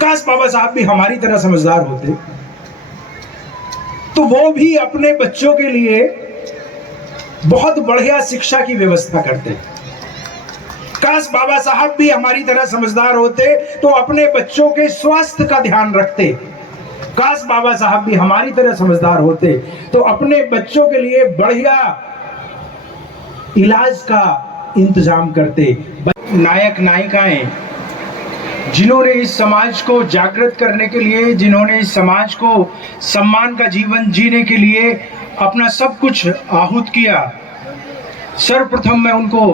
काश बाबा साहब भी हमारी तरह समझदार होते तो वो भी अपने बच्चों के लिए बहुत बढ़िया शिक्षा की व्यवस्था करते। काश बाबा साहब भी हमारी तरह समझदार होते तो अपने बच्चों के स्वास्थ्य का ध्यान रखते। काश बाबा साहब भी हमारी तरह समझदार होते तो अपने बच्चों के लिए बढ़िया इलाज का इंतजाम करते। नायक नायिकाएं जिन्होंने इस समाज को जागृत करने के लिए, जिन्होंने इस समाज को सम्मान का जीवन जीने के लिए अपना सब कुछ आहूत किया, सर्वप्रथम मैं उनको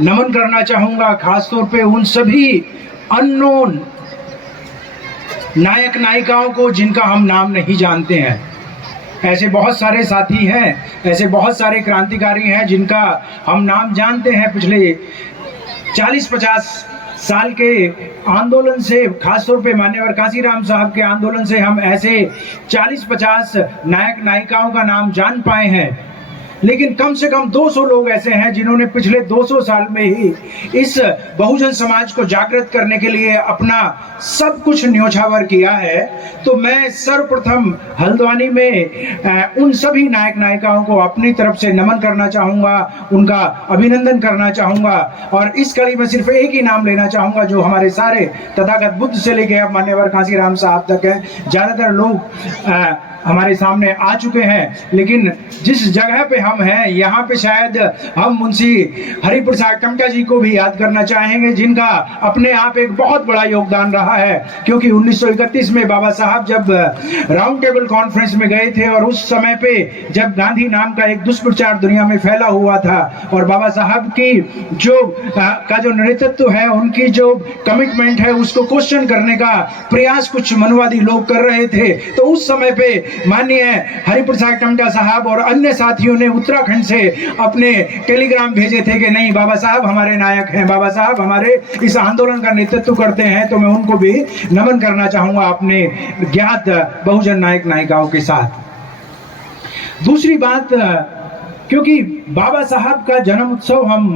नमन करना चाहूंगा। खासतौर पे उन सभी अननोन नायक नायिकाओं को जिनका हम नाम नहीं जानते हैं। ऐसे बहुत सारे साथी हैं, ऐसे बहुत सारे क्रांतिकारी हैं जिनका हम नाम जानते हैं। पिछले 40-50 साल के आंदोलन से, खासतौर पे मान्यवर कांसीराम साहब के आंदोलन से हम ऐसे 40-50 नायक नायिकाओं का नाम जान पाए हैं। लेकिन कम से कम 200 लोग ऐसे हैं जिन्होंने पिछले 200 साल में ही इस बहुजन समाज को जागृत करने के लिए अपना सब कुछ न्योछावर किया है। तो मैं सर्वप्रथम हल्द्वानी में उन सभी नायक नायिकाओं को अपनी तरफ से नमन करना चाहूँगा, उनका अभिनंदन करना चाहूँगा। और इस कड़ी में सिर्फ एक ही नाम लेना चाहूँगा जो हमारे सारे तथागत बुद्ध से लेके अब मान्यवर कांसीराम साहब तक है। ज़्यादातर लोग हमारे सामने आ चुके हैं, लेकिन जिस जगह पे हम हैं यहाँ पे शायद हम मुंशी हरिप्रसाद टमटा जी को भी याद करना चाहेंगे, जिनका अपने आप एक बहुत बड़ा योगदान रहा है। क्योंकि 1931 में बाबा साहब जब राउंड टेबल कॉन्फ्रेंस में गए थे और उस समय पे जब गांधी नाम का एक दुष्प्रचार दुनिया में फैला हुआ था और बाबा साहब की जो नेतृत्व है, उनकी जो कमिटमेंट है, उसको क्वेश्चन करने का प्रयास कुछ मनुवादी लोग कर रहे थे, तो उस समय पे माननीय हरिप्रसाद टमटा साहब और अन्य साथियों ने उत्तराखंड से अपने टेलीग्राम भेजे थे कि नहीं, बाबा साहब हमारे नायक हैं, बाबा साहब हमारे इस आंदोलन का नेतृत्व करते हैं। तो मैं उनको भी नमन करना चाहूंगा अपने ज्ञात बहुजन नायक नायिकाओं के साथ। दूसरी बात, क्योंकि बाबा साहब का जन्म उत्सव हम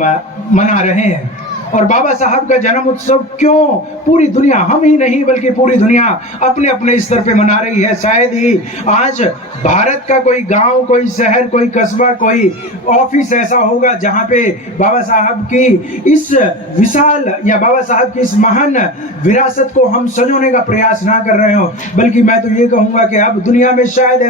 मना रहे हैं, और बाबा साहब का जन्म उत्सव क्यों पूरी दुनिया, हम ही नहीं बल्कि पूरी दुनिया अपने अपने स्तर पे मना रही है। शायद ही आज भारत का कोई गांव, कोई शहर, कोई कस्बा, कोई ऑफिस ऐसा होगा जहां पे बाबा साहब की इस विशाल या बाबा साहब की इस महान विरासत को हम संजोने का प्रयास ना कर रहे हो। बल्कि मैं तो ये कहूंगा कि अब दुनिया में शायद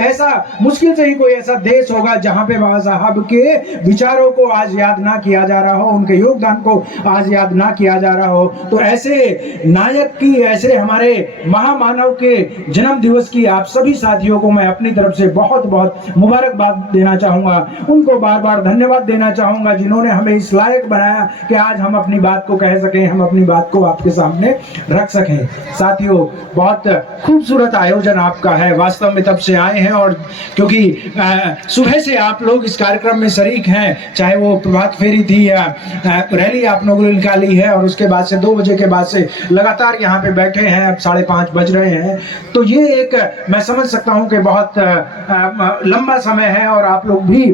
ऐसा मुश्किल से ही कोई ऐसा देश होगा जहां पे बाबा साहब के विचारों को आज याद ना किया जा रहा हो, उनके योगदान को आज याद ना किया जा रहा हो। तो ऐसे नायक की, ऐसे हमारे महामानव के जन्म दिवस की आप सभी साथियों को मैं अपनी तरफ से बहुत बहुत मुबारकबाद देना चाहूंगा। उनको बार बार धन्यवाद देना चाहूंगा जिन्होंने हमें इस लायक बनाया कि आज हम अपनी बात को कह सकें, हम अपनी बात को आपके सामने रख सकें। साथियों, बहुत खूबसूरत आयोजन आपका है, वास्तव में तब से आए हैं, और क्योंकि सुबह से आप लोग इस कार्यक्रम में शरीक हैं, चाहे वो प्रभात फेरी थी या रैली आप लोगों ने निकाली है, और उसके बाद से 2 बजे के बाद से लगातार यहाँ पे बैठे हैं, अब 5:30 बज रहे हैं। तो ये एक मैं समझ सकता हूँ कि बहुत लंबा समय है और आप लोग भी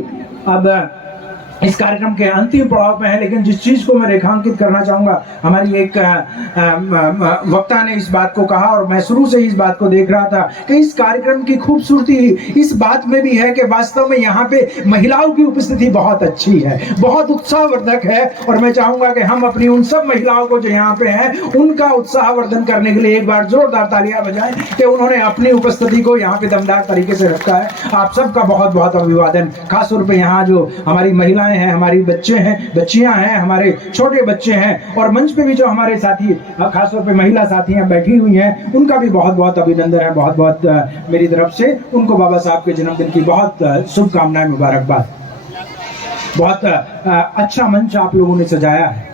अब इस कार्यक्रम के अंतिम पड़ाव पे है। लेकिन जिस चीज को मैं रेखांकित करना चाहूंगा, हमारी एक वक्ता ने इस बात को कहा और मैं शुरू से इस बात को देख रहा था कि इस कार्यक्रम की खूबसूरती इस बात में भी है कि वास्तव में यहाँ पे महिलाओं की उपस्थिति बहुत अच्छी है, बहुत उत्साहवर्धक है। और मैं चाहूंगा कि हम अपनी उन सब महिलाओं को जो यहाँ पे हैं उनका उत्साहवर्धन करने के लिए एक बार जोरदार तालियां बजाएं कि उन्होंने अपनी उपस्थिति को यहाँ पे दमदार तरीके से रखा है। आप सबका बहुत बहुत अभिवादन। खासतौर पर यहाँ जो हमारी महिलाएं हैं, हमारी बच्चे हैं, बच्चियां हैं, हमारे छोटे बच्चे हैं, और मंच पे भी जो हमारे साथी खासतौर पे महिला साथियां बैठी हुई हैं, उनका भी बहुत बहुत अभिनंदन है। बहुत बहुत मेरी तरफ से उनको बाबा साहब के जन्मदिन की बहुत शुभकामनाएं, मुबारकबाद। बहुत अच्छा मंच आप लोगों ने सजाया है,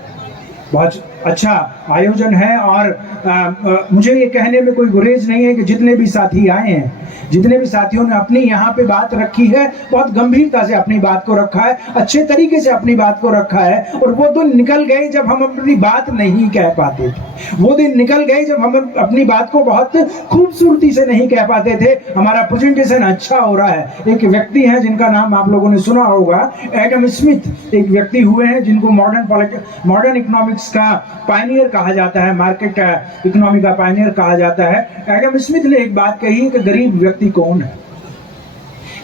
बहुत अच्छा आयोजन है। और मुझे ये कहने में कोई गुरेज नहीं है कि जितने भी साथी आए हैं, जितने भी साथियों ने अपनी यहाँ पे बात रखी है, बहुत गंभीरता से अपनी बात को रखा है, अच्छे तरीके से अपनी बात को रखा है। और वो दिन निकल गए जब हम अपनी बात नहीं कह पाते थे, वो दिन निकल गए जब हम अपनी बात को बहुत खूबसूरती से नहीं कह पाते थे। हमारा प्रेजेंटेशन अच्छा हो रहा है। एक व्यक्ति है जिनका नाम आप लोगों ने सुना होगा, एडम स्मिथ, एक व्यक्ति हुए हैं जिनको मॉडर्न इकोनॉमिक्स का पायनियर कहा जाता है, मार्केट इकोनॉमी का पायनियर कहा जाता है। एडम स्मिथ ने एक बात कही कि गरीब व्यक्ति कौन है,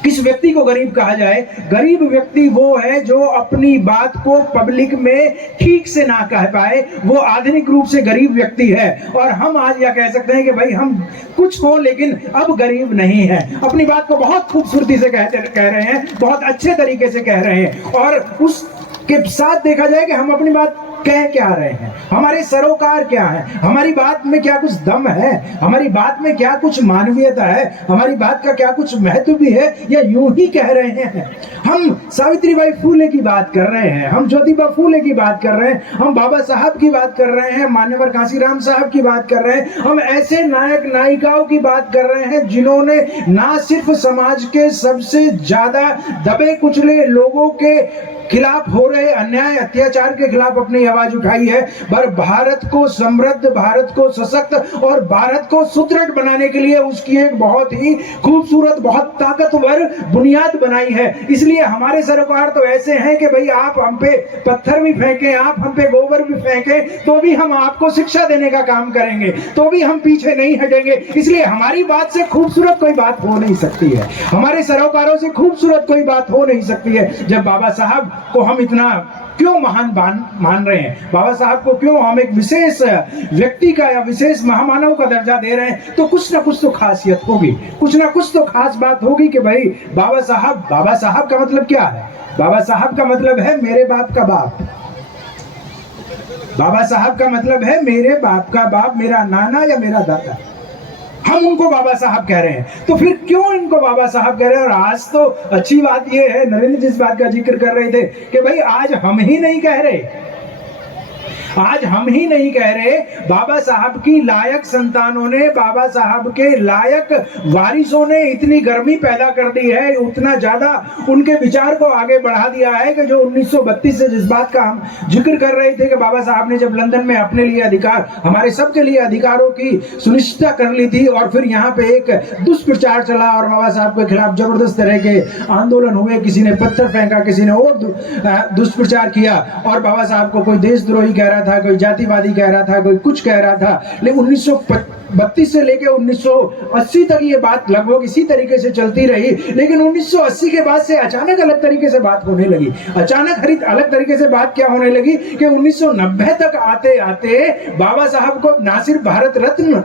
किस व्यक्ति को गरीब कहा जाए? गरीब व्यक्ति वो है जो अपनी बात को पब्लिक में ठीक से ना कह पाए, वो आधुनिक रूप से गरीब व्यक्ति है। और हम आज यह कह सकते हैं कि भाई हम कुछ हो लेकिन अब गरीब नहीं है, अपनी बात को बहुत खूबसूरती से कह रहे हैं, बहुत अच्छे तरीके से कह रहे हैं, और उसके साथ देखा जाए कि हम अपनी बात कह क्या रहे हैं, हमारे सरोकार क्या है, हमारी बात में क्या कुछ दम है, हमारी बात में क्या कुछ मानवीयता है, हमारी बात का क्या कुछ महत्व भी है, या यूं ही कह रहे हैं। हम सावित्रीबाई फूले की बात कर रहे हैं, हम ज्योतिबा फूले की बात कर रहे हैं, हम बाबा साहब की बात कर रहे हैं, मान्यवर कांशीराम साहब की बात कर रहे हैं, हम ऐसे नायक नायिकाओं की बात कर रहे हैं जिन्होंने ना सिर्फ समाज के सबसे ज्यादा दबे कुचले लोगों के खिलाफ हो रहे अन्याय अत्याचार के खिलाफ अपनी आवाज उठाई है, पर भारत को समृद्ध, भारत को सशक्त और भारत को सुदृढ़ बनाने के लिए उसकी एक बहुत ही खूबसूरत, बहुत ताकतवर बुनियाद बनाई है। इसलिए हमारे सरोकार तो ऐसे हैं कि भाई आप हम पे पत्थर भी फेंकें, आप हम पे गोबर भी फेंकें, तो भी हम आपको शिक्षा देने का काम करेंगे, तो भी हम पीछे नहीं हटेंगे। इसलिए हमारी बात से खूबसूरत कोई बात हो नहीं सकती है, हमारे सरोकारों से खूबसूरत कोई बात हो नहीं सकती है। जब बाबा साहब को हम इतना क्यों महान मान रहे हैं, बाबा साहब को क्यों हम एक विशेष व्यक्ति का या विशेष महामानव का दर्जा दे रहे हैं, तो कुछ ना कुछ तो खासियत होगी, कुछ ना कुछ तो खास बात होगी कि भाई बाबा साहब का मतलब क्या है? बाबा साहब का मतलब है मेरे बाप का बाप, बाबा साहब का मतलब है मेरे बाप का बाप, मेरा नाना या मेरा दादा, हम उनको बाबा साहब कह रहे हैं। तो फिर क्यों इनको बाबा साहब कह रहे हैं? और आज तो अच्छी बात यह है, नरेंद्र जिस बात का जिक्र कर रहे थे कि भाई आज हम ही नहीं कह रहे, आज हम ही नहीं कह रहे, बाबा साहब की लायक संतानों ने, बाबा साहब के लायक वारिसों ने इतनी गर्मी पैदा कर दी है, उतना ज्यादा उनके विचार को आगे बढ़ा दिया है कि जो 1932 से जिस बात का हम जिक्र कर रहे थे कि बाबा साहब ने जब लंदन में अपने लिए अधिकार, हमारे सबके लिए अधिकारों की सुनिश्चितता कर ली थी, और फिर यहाँ पे एक दुष्प्रचार चला और बाबा साहब के खिलाफ जबरदस्त तरह के आंदोलन हुए, किसी ने पत्थर फेंका, किसी ने और दुष्प्रचार किया, और बाबा साहब को कोई देशद्रोही कह रहा था, कोई जातिवादी कह रहा था, कोई कुछ कह रहा था। लेकिन 1932 से लेकर 1980 तक ये बात लगभग इसी तरीके से चलती रही। लेकिन 1980 के बाद से अचानक अलग तरीके से बात होने लगी। अचानक अलग तरीके से बात क्या होने लगी कि 1990 तक आते आते बाबा साहब को ना सिर्फ भारत रत्न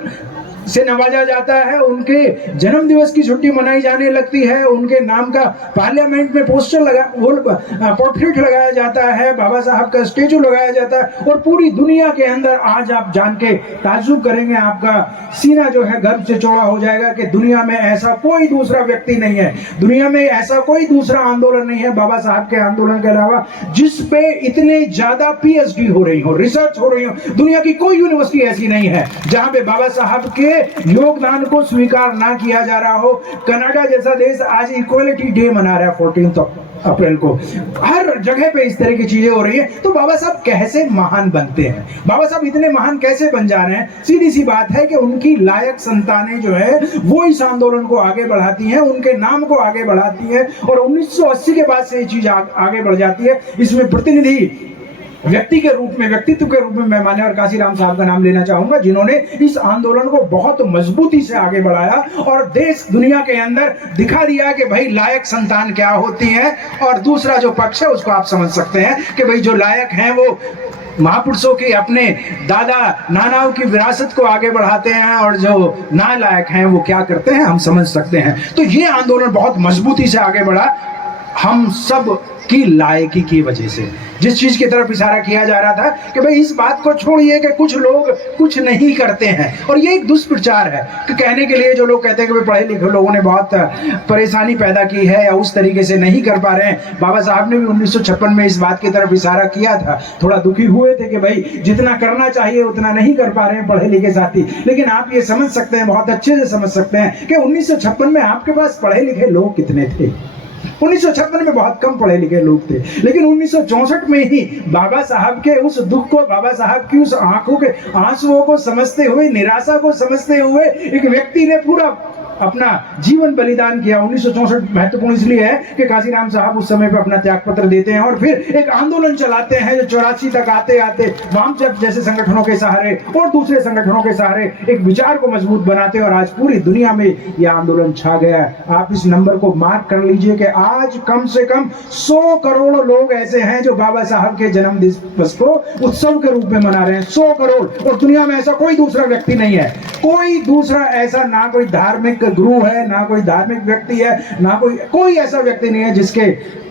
से नवाजा जाता है, उनके जन्म दिवस की छुट्टी मनाई जाने लगती है, उनके नाम का पार्लियामेंट में पोर्ट्रेट लगाया जाता है, बाबा साहब का स्टेचू लगाया जाता है, और पूरी दुनिया के अंदर आज आप जान के ताज्जुब करेंगे, आपका सीना जो है गर्व से चौड़ा हो जाएगा कि दुनिया में ऐसा कोई दूसरा व्यक्ति नहीं है, दुनिया में ऐसा कोई दूसरा आंदोलन नहीं है बाबा साहब के आंदोलन के अलावा जिस पे इतने ज्यादा पीएचडी हो रही हो, रिसर्च हो रही हो। दुनिया की कोई यूनिवर्सिटी ऐसी नहीं है जहां पे बाबा साहब के योगदान को स्वीकार ना किया जा रहा हो। कनाडा जैसा देश आज इक्वलिटी डे मना रहा है 14 अप्रैल को, हर जगह पे इस तरह की चीजें हो रही है। तो बाबा साहब कैसे महान बनते हैं, बाबा साहब इतने महान कैसे बन जा रहे हैं? सीधी सी बात है कि उनकी लायक संतानें जो है वो इस आंदोलन को आगे बढ़ाती हैं, उनके नाम को आगे बढ़ाती हैं, और 1980 के बाद से ये चीज आगे बढ़ जाती है। इसमें प्रतिनिधि व्यक्तित्व के रूप में मैं मान्यवर कांशीराम साहब का नाम लेना चाहूंगा, जिन्होंने इस आंदोलन को बहुत मजबूती से आगे बढ़ाया और देश दुनिया के अंदर दिखा दिया कि भाई लायक संतान क्या होती है। और दूसरा जो पक्ष है उसको आप समझ सकते हैं कि भाई जो लायक हैं वो महापुरुषों की, अपने दादा नानाओं की विरासत को आगे बढ़ाते हैं, और जो नालायक हैं वो क्या करते हैं हम समझ सकते हैं। तो ये आंदोलन बहुत मजबूती से आगे बढ़ा हम सब की लायकी की वजह से। जिस चीज की तरफ इशारा किया जा रहा था कि भाई इस बात को छोड़िए कि कुछ लोग कुछ नहीं करते हैं, और ये एक दुष्प्रचार है कि कहने के लिए जो लोग कहते हैं कि पढ़े लिखे लोगों ने बहुत परेशानी पैदा की है या उस तरीके से नहीं कर पा रहे हैं। बाबा साहब ने भी 1956 में इस बात की तरफ इशारा किया था, थोड़ा दुखी हुए थे कि भाई जितना करना चाहिए उतना नहीं कर पा रहे हैं पढ़े लिखे साथी। लेकिन आप ये समझ सकते हैं, बहुत अच्छे से समझ सकते हैं कि 1956 में आपके पास पढ़े लिखे लोग कितने थे। 1956 में बहुत कम पढ़े लिखे लोग थे, लेकिन 1964 में ही बाबा साहब के उस दुख को, बाबा साहब की उस आंखों के आंसुओं को समझते हुए, निराशा को समझते हुए एक व्यक्ति ने पूरा अपना जीवन बलिदान किया। 1964 महत्वपूर्ण इसलिए है कि काशीराम साहब उस समय पे अपना त्याग पत्र देते हैं और फिर एक आंदोलन चलाते हैं जो 84 तक आते आते वामचक जैसे संगठनों के सहारे और दूसरे संगठनों के सहारे एक विचार को मजबूत बनाते हैं और आज पूरी दुनिया में यह आंदोलन छा गया। आप इस नंबर को मार्क कर लीजिए कि आज कम से कम 100 करोड़ लोग ऐसे हैं जो बाबा साहब के जन्म दिवस को उत्सव के रूप में मना रहे हैं। 100 करोड़। और दुनिया में ऐसा कोई दूसरा व्यक्ति नहीं है, कोई दूसरा ऐसा, ना कोई धार्मिक गुरु है, ना कोई धार्मिक व्यक्ति है, ना कोई ऐसा व्यक्ति नहीं है जिसके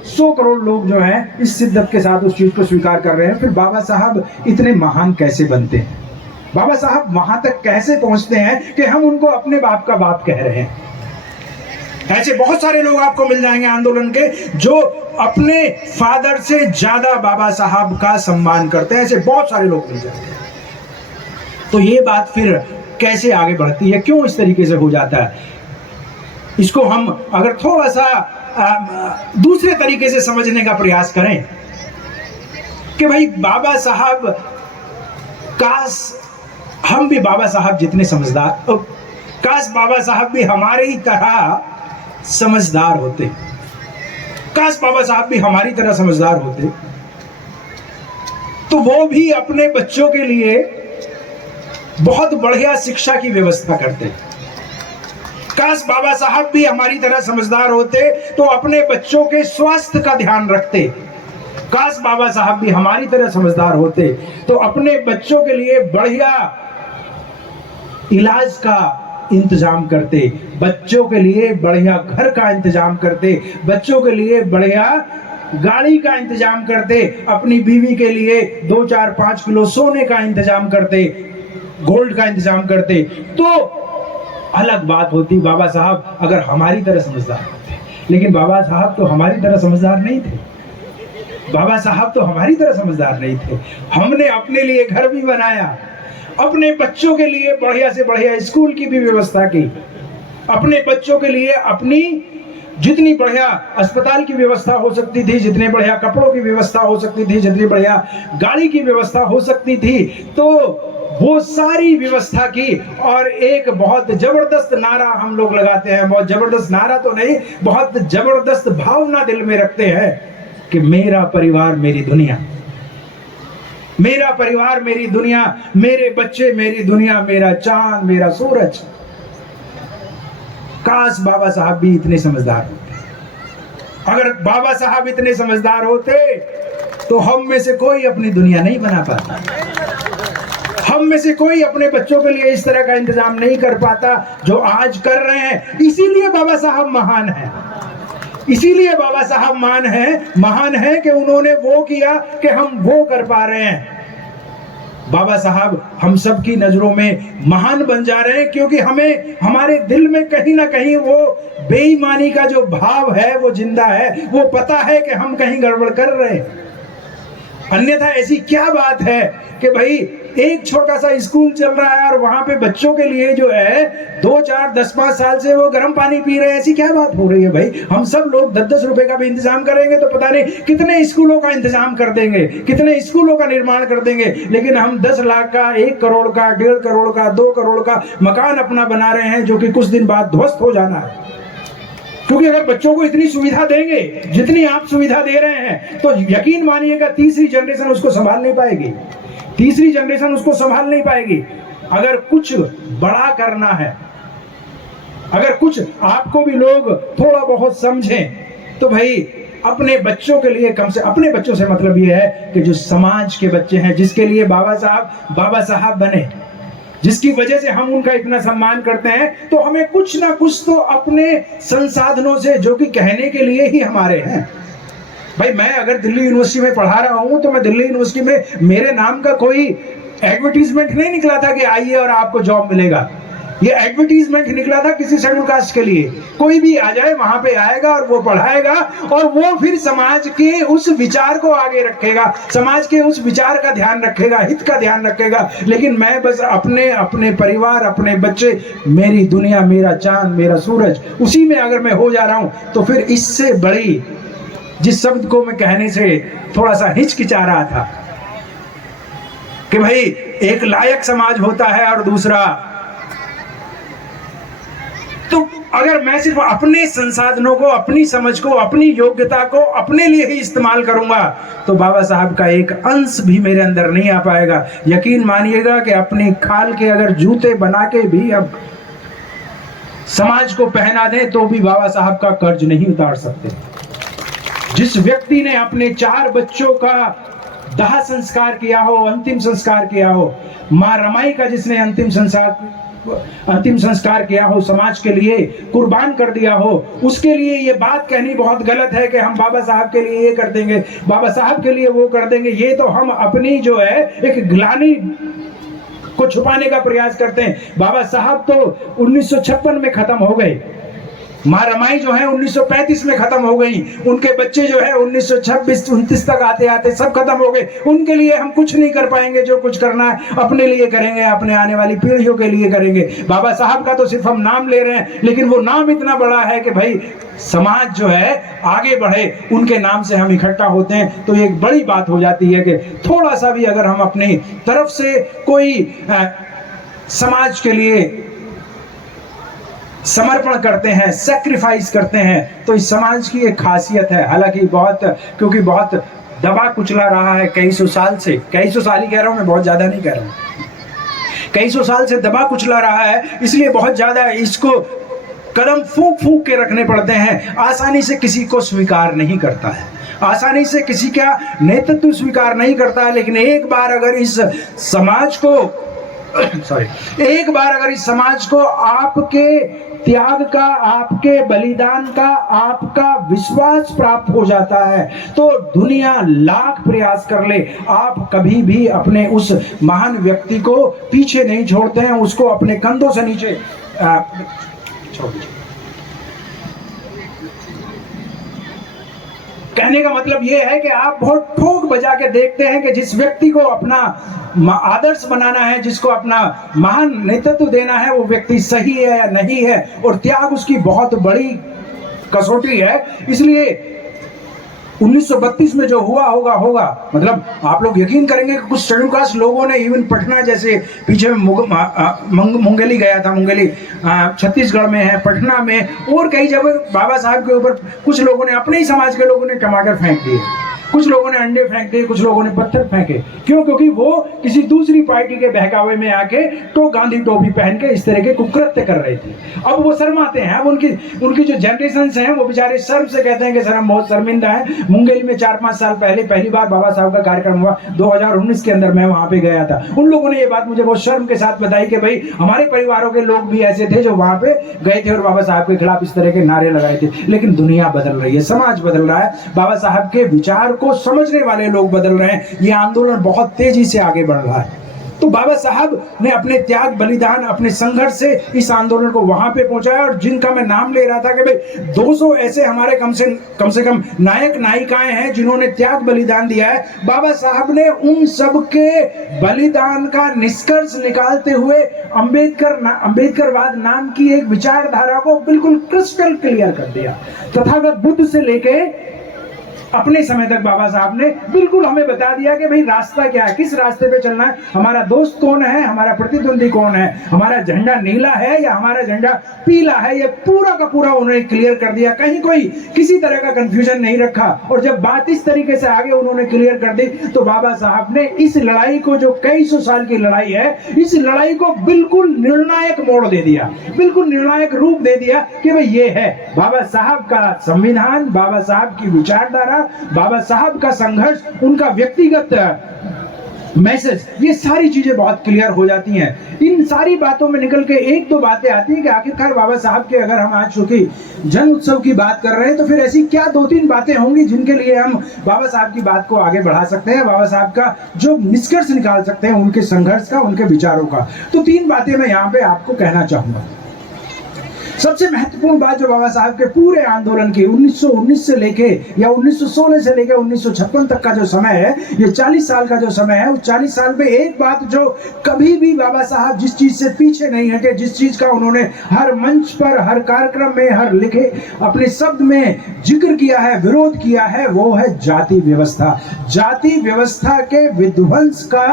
100 करोड़ लोग जो हैं इस शिद्दत के साथ उस चीज को स्वीकार कर रहे हैं। फिर बाबा साहब इतने महान कैसे बनते हैं? बाबा साहब वहां तक कैसे पहुंचते हैं कि हम उनको अपने बाप का बाप कह रहे हैं? ऐसे बहुत सारे लोग आपको मिल जाएंगे आंदोलन के जो अपने फादर से ज्यादा बाबा साहब का सम्मान करते हैं। ऐसे बहुत सारे लोग मिल जाएंगे। तो ये बात फिर कैसे आगे बढ़ती है, क्यों इस तरीके से हो जाता है? इसको हम अगर थोड़ा सा दूसरे तरीके से समझने का प्रयास करें कि भाई बाबा साहब, काश हम भी बाबा साहब जितने समझदार, काश बाबा साहब भी हमारे ही तरह समझदार होते, काश बाबा साहब भी हमारी तरह समझदार होते, तो वो भी अपने बच्चों के लिए बहुत बढ़िया शिक्षा की व्यवस्था करते। काश बाबा साहब भी हमारी तरह समझदार होते तो अपने बच्चों के स्वास्थ्य का ध्यान रखते। काश बाबा साहब भी हमारी तरह समझदार होते तो अपने बच्चों के लिए बढ़िया इलाज का इंतजाम करते, बच्चों के लिए बढ़िया घर का इंतजाम करते, बच्चों के लिए बढ़िया गाड़ी का इंतजाम करते, अपनी बीवी के लिए 2, 4, 5 किलो सोने का इंतजाम करते, गोल्ड का इंतजाम करते। तो अलग बात होती बाबा साहब अगर हमारी तरह समझदार होते। लेकिन बाबा साहब तो हमारी तरह समझदार नहीं थे। बाबा साहब तो हमारी तरह समझदार नहीं थे। हमने अपने लिए घर भी बनाया, अपने बच्चों के लिए बढ़िया से बढ़िया स्कूल की भी व्यवस्था की, अपने बच्चों के लिए अपनी जितनी बढ़िया अस्पताल की व्यवस्था हो सकती थी, जितने बढ़िया कपड़ों की व्यवस्था हो सकती थी, जितनी बढ़िया गाड़ी की व्यवस्था हो सकती थी, तो वो सारी व्यवस्था की। और एक बहुत जबरदस्त नारा हम लोग लगाते हैं, बहुत जबरदस्त नारा तो नहीं, बहुत जबरदस्त भावना दिल में रखते हैं कि मेरा परिवार मेरी दुनिया, मेरा परिवार मेरी दुनिया, मेरे बच्चे मेरी दुनिया, मेरा चांद मेरा सूरज। काश बाबा साहब भी इतने समझदार होते। अगर बाबा साहब इतने समझदार होते तो हम में से कोई अपनी दुनिया नहीं बना पाता, हम में से कोई अपने बच्चों के लिए इस तरह का इंतजाम नहीं कर पाता जो आज कर रहे हैं। इसीलिए बाबा साहब महान है, इसीलिए बाबा साहब महान है कि उन्होंने वो किया कि हम वो कर पा रहे हैं। बाबा साहब हम सब की नजरों में महान बन जा रहे हैं क्योंकि हमें, हमारे दिल में कहीं ना कहीं वो बेईमानी का जो भाव है वो जिंदा है। वो पता है कि हम कहीं गड़बड़ कर रहे हैं। अन्यथा ऐसी क्या बात है कि भाई एक छोटा सा स्कूल चल रहा है और वहां पे बच्चों के लिए जो है 2, 4, 10, 5 साल से वो गर्म पानी पी रहे हैं। ऐसी क्या बात हो रही है भाई? हम सब लोग 10-10 रुपए का भी इंतजाम करेंगे तो पता नहीं कितने स्कूलों का इंतजाम कर देंगे, कितने स्कूलों का निर्माण कर देंगे। लेकिन हम 10 लाख का, 1 करोड़ का, 1.5 करोड़ का, 2 करोड़ का मकान अपना बना रहे हैं जो कि कुछ दिन बाद ध्वस्त हो जाना है। क्योंकि अगर बच्चों को इतनी सुविधा देंगे जितनी आप सुविधा दे रहे हैं तो यकीन मानिएगा तीसरी जनरेशन उसको संभाल नहीं पाएगी, तीसरी जनरेशन उसको संभाल नहीं पाएगी। अगर कुछ बड़ा करना है, अगर कुछ आपको भी लोग थोड़ा बहुत समझें तो भाई अपने बच्चों के लिए, कम से अपने बच्चों से मतलब ये है कि जो समाज के बच्चे हैं, जिसके लिए बाबा साहब बने, जिसकी वजह से हम उनका इतना सम्मान करते हैं, तो हमें कुछ ना कुछ तो अपने संसाधनों से, जो कि कहने के लिए ही हमारे हैं। भाई मैं अगर दिल्ली यूनिवर्सिटी में पढ़ा रहा हूं तो मैं दिल्ली यूनिवर्सिटी में मेरे नाम का कोई एडवर्टीजमेंट नहीं निकला था कि आइए और आपको जॉब मिलेगा। ये एडवर्टीजमेंट निकला था किसी शेड्यूल कास्ट के लिए। कोई भी आ जाए वहां पे आएगा और वो पढ़ाएगा और वो फिर समाज के उस विचार को आगे रखेगा, समाज के उस विचार का ध्यान रखेगा, हित का ध्यान रखेगा। लेकिन मैं बस अपने परिवार, अपने बच्चे, मेरी दुनिया, मेरा चांद, मेरा सूरज, उसी में अगर मैं हो जा रहा हूं तो फिर इससे बड़ी, जिस शब्द को मैं कहने से थोड़ा सा हिचकिचा रहा था कि भाई एक लायक समाज होता है और दूसरा, तो अगर मैं सिर्फ अपने संसाधनों को, अपनी समझ को, अपनी योग्यता को अपने लिए ही इस्तेमाल करूंगा तो बाबा साहब का एक अंश भी मेरे अंदर नहीं आ पाएगा। यकीन मानिएगा कि अपनी खाल के अगर जूते बना के भी अब समाज को पहना दें तो भी बाबा साहब का कर्ज नहीं उतार सकते। जिस व्यक्ति ने अपने 4 बच्चों का दाह संस्कार किया हो, अंतिम संस्कार किया हो, मां रमाई का जिसने अंतिम संस्कार किया हो, समाज के लिए कुर्बान कर दिया हो, उसके लिए ये बात कहनी बहुत गलत है कि हम बाबा साहब के लिए ये कर देंगे, बाबा साहब के लिए वो कर देंगे। ये तो हम अपनी जो है एक ग्लानि को छुपाने का प्रयास करते हैं। बाबा साहब तो 1956 में खत्म हो गए, मां रमाई जो है 1935 में खत्म हो गई, उनके बच्चे जो है 1926-29 तक आते आते सब खत्म हो गए। उनके लिए हम कुछ नहीं कर पाएंगे। जो कुछ करना है अपने लिए करेंगे, अपने आने वाली पीढ़ियों के लिए करेंगे। बाबा साहब का तो सिर्फ हम नाम ले रहे हैं, लेकिन वो नाम इतना बड़ा है कि भाई समाज जो है आगे बढ़े, उनके नाम से हम इकट्ठा होते हैं तो एक बड़ी बात हो जाती है कि थोड़ा सा भी अगर हम अपनी तरफ से कोई समाज के लिए समर्पण करते हैं, सैक्रिफाइस करते हैं, तो इस समाज की एक खासियत है। हालांकि क्योंकि बहुत दबा कुचला रहा है कई सौ साल से, कई सौ साल ही कह रहा हूं मैं, बहुत ज्यादा नहीं कह रहा हूं, कई सौ साल से दबा कुचला रहा है, इसलिए बहुत ज्यादा इसको कदम फूंक फूंक के रखने पड़ते हैं। आसानी से किसी को स्वीकार नहीं करता है, आसानी से किसी का नेतृत्व स्वीकार नहीं करता है। लेकिन एक बार अगर इस समाज को इस समाज को आपके त्याग का, आपके बलिदान का, आपका विश्वास प्राप्त हो जाता है तो दुनिया लाख प्रयास कर ले, आप कभी भी अपने उस महान व्यक्ति को पीछे नहीं छोड़ते हैं, उसको अपने कंधों से नीचे छोड़ दीजिए। कहने का मतलब यह है कि आप बहुत ठोक बजा के देखते हैं कि जिस व्यक्ति को अपना आदर्श बनाना है, जिसको अपना महान नेतृत्व देना है, वो व्यक्ति सही है या नहीं है, और त्याग उसकी बहुत बड़ी कसौटी है। इसलिए 1932 में जो हुआ होगा, मतलब आप लोग यकीन करेंगे कि कुछ शेड्यूल कास्ट लोगों ने, इवन पटना जैसे पीछे मुंगेली गया था, मुंगेली छत्तीसगढ़ में है, पटना में और कई जगह बाबा साहब के ऊपर कुछ लोगों ने, अपने ही समाज के लोगों ने टमाटर फेंक दिए, कुछ लोगों ने अंडे फेंक दिए, कुछ लोगों ने पत्थर फेंके। क्यों? क्योंकि वो किसी दूसरी पार्टी के बहकावे में आके तो गांधी टोपी पहन के इस तरह के कुकृत्य कर रहे थे। अब वो शर्माते हैं। अब उनकी जो जनरेशन हैं वो बेचारे शर्म से कहते हैं कि सर हम बहुत शर्मिंदा हैं। मुंगेली में 4-5 साल पहले पहली बार बाबा साहब का कार्यक्रम हुआ, 2019 के अंदर मैं वहां पे गया था। उन लोगों ने ये बात मुझे बहुत शर्म के साथ बताई कि भाई हमारे परिवारों के लोग भी ऐसे थे जो वहां पे गए थे और बाबा साहब के खिलाफ इस तरह के नारे लगाए थे। लेकिन दुनिया बदल रही है, समाज बदल रहा है, बाबा साहब के विचार को समझने वाले लोग बदल रहे हैं। ये आंदोलन बहुत तेजी से आगे बढ़ रहा है। तो बाबा साहब ने अपने त्याग, बलिदान, अपने संघर्ष से इस आंदोलन को वहां पे पहुंचाया। और जिनका मैं नाम ले रहा था कि भाई 200 ऐसे हमारे कम से कम नायक नायिकाएं हैं जिन्होंने त्याग बलिदान दिया है। बाबा साहब ने उन सब के बलिदान का निष्कर्ष निकालते हुए अंबेडकरवाद नाम की एक विचारधारा को बिल्कुल क्रिस्टल क्लियर कर दिया। तथागत बुद्ध से लेके अपने समय तक बाबा साहब ने बिल्कुल हमें बता दिया कि भाई रास्ता क्या है, किस रास्ते पे चलना है, हमारा दोस्त कौन है, हमारा प्रतिद्वंदी कौन है, हमारा झंडा नीला है या हमारा झंडा पीला है। ये पूरा का पूरा उन्होंने क्लियर कर दिया, कहीं कोई किसी तरह का कंफ्यूजन नहीं रखा। और जब बात इस तरीके से आगे उन्होंने क्लियर कर दी तो बाबा साहब ने इस लड़ाई को, जो कई सौ साल की लड़ाई है, इस लड़ाई को बिल्कुल निर्णायक मोड़ दे दिया, बिल्कुल निर्णायक रूप दे दिया कि भाई ये है बाबा साहब का संविधान, बाबा साहब की विचारधारा, बाबा साहब का संघर्ष, उनका व्यक्तिगत मैसेज, ये सारी चीजें बहुत क्लियर हो जाती हैं। इन सारी बातों में निकल के एक दो बातें आती हैं कि आखिरकार बाबा साहब के, अगर हम आज चूंकि जन उत्सव की बात कर रहे हैं तो फिर ऐसी क्या 2-3 बातें होंगी जिनके लिए हम बाबा साहब की बात को आगे बढ़ा सकते हैं, बाबा साहब का जो निष्कर्ष निकाल सकते हैं उनके संघर्ष का, उनके विचारों का। तो 3 बातें मैं यहाँ पे आपको कहना चाहूंगा। सबसे महत्वपूर्ण बात जो बाबा साहब के पूरे आंदोलन की 1919 से लेके या 1916 से लेके 1956 तक का जो समय है, ये 40 साल का जो समय है, उस 40 साल में एक बात जो कभी भी बाबा साहब जिस चीज से पीछे नहीं हटे, जिस चीज का उन्होंने हर मंच पर, हर कार्यक्रम में, हर लिखे अपने शब्द में जिक्र किया है, विरोध किया है, वो है जाति व्यवस्था। जाति व्यवस्था के विध्वंस का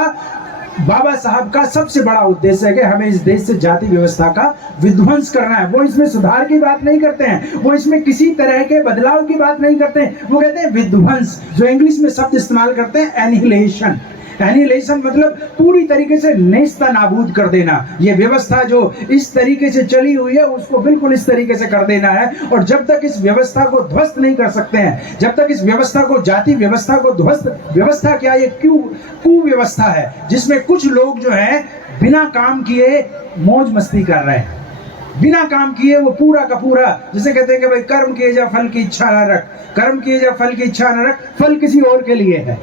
बाबा साहब का सबसे बड़ा उद्देश्य है कि हमें इस देश से जाति व्यवस्था का विध्वंस करना है। वो इसमें सुधार की बात नहीं करते हैं, वो इसमें किसी तरह के बदलाव की बात नहीं करते हैं, वो कहते हैं विध्वंस, जो इंग्लिश में शब्द इस्तेमाल करते हैं एनिहिलेशन। एनिहिलेशन मतलब पूरी तरीके से नेस्ता नाबूद कर देना। ये व्यवस्था जो इस तरीके से चली हुई है उसको बिल्कुल इस तरीके से कर देना है। और जब तक इस व्यवस्था को ध्वस्त नहीं कर सकते हैं, जब तक इस व्यवस्था को, जाति व्यवस्था को ध्वस्त, व्यवस्था क्या, ये कुव्यवस्था है जिसमें कुछ लोग जो है बिना काम किए मौज मस्ती कर रहे हैं, बिना काम किए वो पूरा का पूरा, जैसे कहते हैं कि भाई कर्म किए जा फल की इच्छा न रख, कर्म किए जा फल की इच्छा न रख, फल किसी और के लिए है,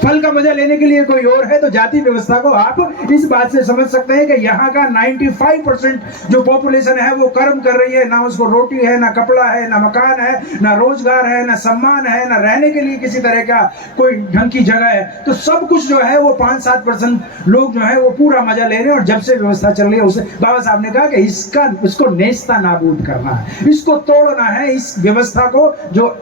फल का मजा लेने के लिए कोई और है। तो जाति व्यवस्था को आप इस बात से समझ सकते हैं कि यहाँ का 95% जो पॉपुलेशन है वो कर्म कर रही है, ना उसको रोटी है, ना कपड़ा है, ना मकान है, ना रोजगार है, ना सम्मान है, ना रहने के लिए किसी तरह का कोई ढंग की जगह है। तो सब कुछ जो है वो 5-7% लोग जो है वो पूरा मजा ले रहे हैं। और जब से व्यवस्था चल रही है उसे बाबा साहब ने कहा कि इसको नेस्ता नाबूद करना है, इसको तोड़ना है। इस व्यवस्था को जो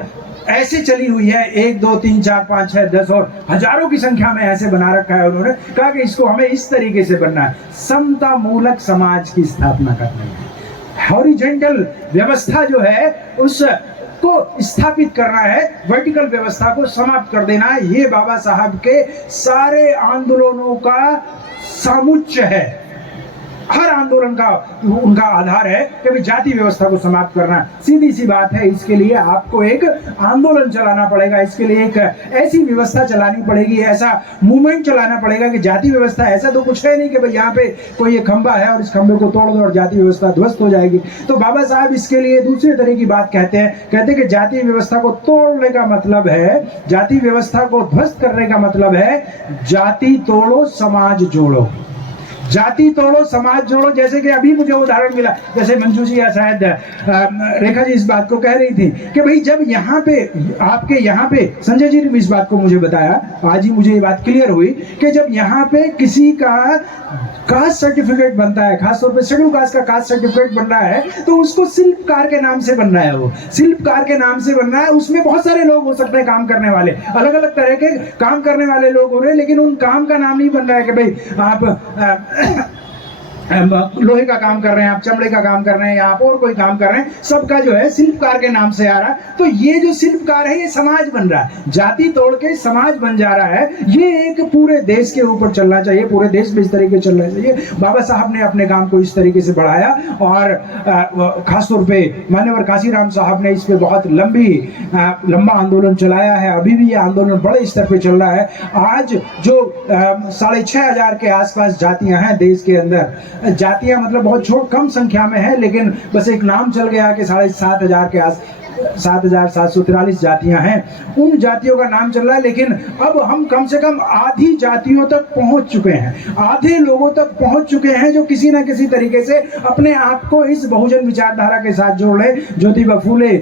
ऐसे चली हुई है 1 2 3 4 5 6 10 और हजारों की संख्या में ऐसे बना रखा है, उन्होंने कहा कि इसको हमें इस तरीके से बनना है, समता मूलक समाज की स्थापना करनी है। हॉरिजॉन्टल व्यवस्था जो है उसको स्थापित करना है, वर्टिकल व्यवस्था को समाप्त कर देना है। ये बाबा साहब के सारे आंदोलनों का समुच्चय है। हर आंदोलन का उनका आधार है कि जाति व्यवस्था को समाप्त करना। सीधी सी बात है, इसके लिए आपको एक आंदोलन चलाना पड़ेगा, इसके लिए एक ऐसी व्यवस्था चलानी पड़ेगी, ऐसा मूवमेंट चलाना पड़ेगा कि जाति व्यवस्था, ऐसा तो कुछ है नहीं कि भाई यहाँ पे कोई एक खंबा है और इस खंबे को तोड़ दो और जाति व्यवस्था ध्वस्त हो जाएगी। तो बाबा साहब इसके लिए दूसरे तरह की बात कहते हैं कि जाति व्यवस्था को तोड़ने का मतलब है, जाति व्यवस्था को ध्वस्त करने का मतलब है जाति तोड़ो समाज जोड़ो, जाति तोड़ो समाज जोड़ो। जैसे कि अभी मुझे उदाहरण मिला, जैसे मंजू जी या शायद रेखा जी इस बात को कह रही थी कि भाई जब यहाँ पे आपके यहाँ पे, संजय जी ने भी इस बात को मुझे बताया, आज ही मुझे ये बात क्लियर हुई कि जब यहाँ पे किसी का कास्ट सर्टिफिकेट बनता है, खासतौर पे शेड्यूल कास्ट का कास्ट सर्टिफिकेट बन रहा है, तो उसको शिल्पकार के नाम से बन रहा है, वो शिल्पकार के नाम से बन रहा है। उसमें बहुत सारे लोग हो सकते हैं काम करने वाले, अलग अलग तरह के काम करने वाले लोग हो रहे हैं, लेकिन उन काम का नाम नहीं बन रहा है कि भाई आप लोहे का काम कर रहे हैं, आप चमड़े का काम कर रहे हैं, या आप और कोई काम कर रहे हैं, सबका जो है शिल्पकार के नाम से आ रहा है। तो ये जो शिल्पकार है ये समाज बन रहा है, जाति तोड़ के समाज बन जा रहा है। ये एक पूरे देश के ऊपर चलना चाहिए, पूरे देश में इस तरीके चलना चाहिए। बाबा साहब ने अपने काम को इस तरीके से बढ़ाया और खासतौर पे मान्यवर काशीराम साहब ने इस पे बहुत लंबा आंदोलन चलाया है। अभी भी ये आंदोलन बड़े स्तर पे चल रहा है। आज जो 6,500 के आसपास जातियां हैं देश के अंदर, जातियां मतलब बहुत कम संख्या में है, लेकिन बस एक नाम चल गया कि 7,500 के 7,743 जातियां हैं, उन जातियों का नाम चल रहा है। लेकिन अब हम कम से कम आधी जातियों तक पहुंच चुके हैं, आधे लोगों तक पहुंच चुके हैं जो किसी ना किसी तरीके से अपने आप को इस बहुजन विचारधारा के साथ जोड़ रहे। ज्योतिबा फूले,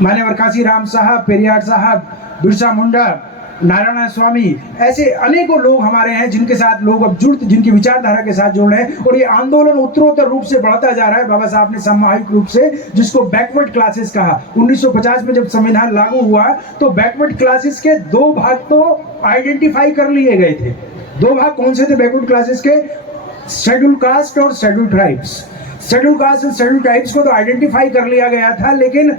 मान्यवर काशीराम साहब, पेरियार साहब, बिरसा मुंडा, नारायण स्वामी, ऐसे अनेकों लोग हमारे हैं जिनके साथ लोग अब जिनकी विचारधारा के साथ जुड़ रहे हैं। और ये आंदोलन उत्तरोत्तर रूप से बढ़ता जा रहा है। बाबा साहब ने सामूहिक रूप से, जिसको बैकवर्ड क्लासेस कहा, 1950 में जब संविधान लागू हुआ तो बैकवर्ड क्लासेस के 2 भाग तो आइडेंटिफाई कर लिए गए थे। 2 भाग कौन से थे बैकवर्ड क्लासेस के? शेड्यूल कास्ट और शेड्यूल ट्राइब्स। शेड्यूल कास्ट और शेड्यूल ट्राइब्स को तो आइडेंटिफाई कर लिया गया था, लेकिन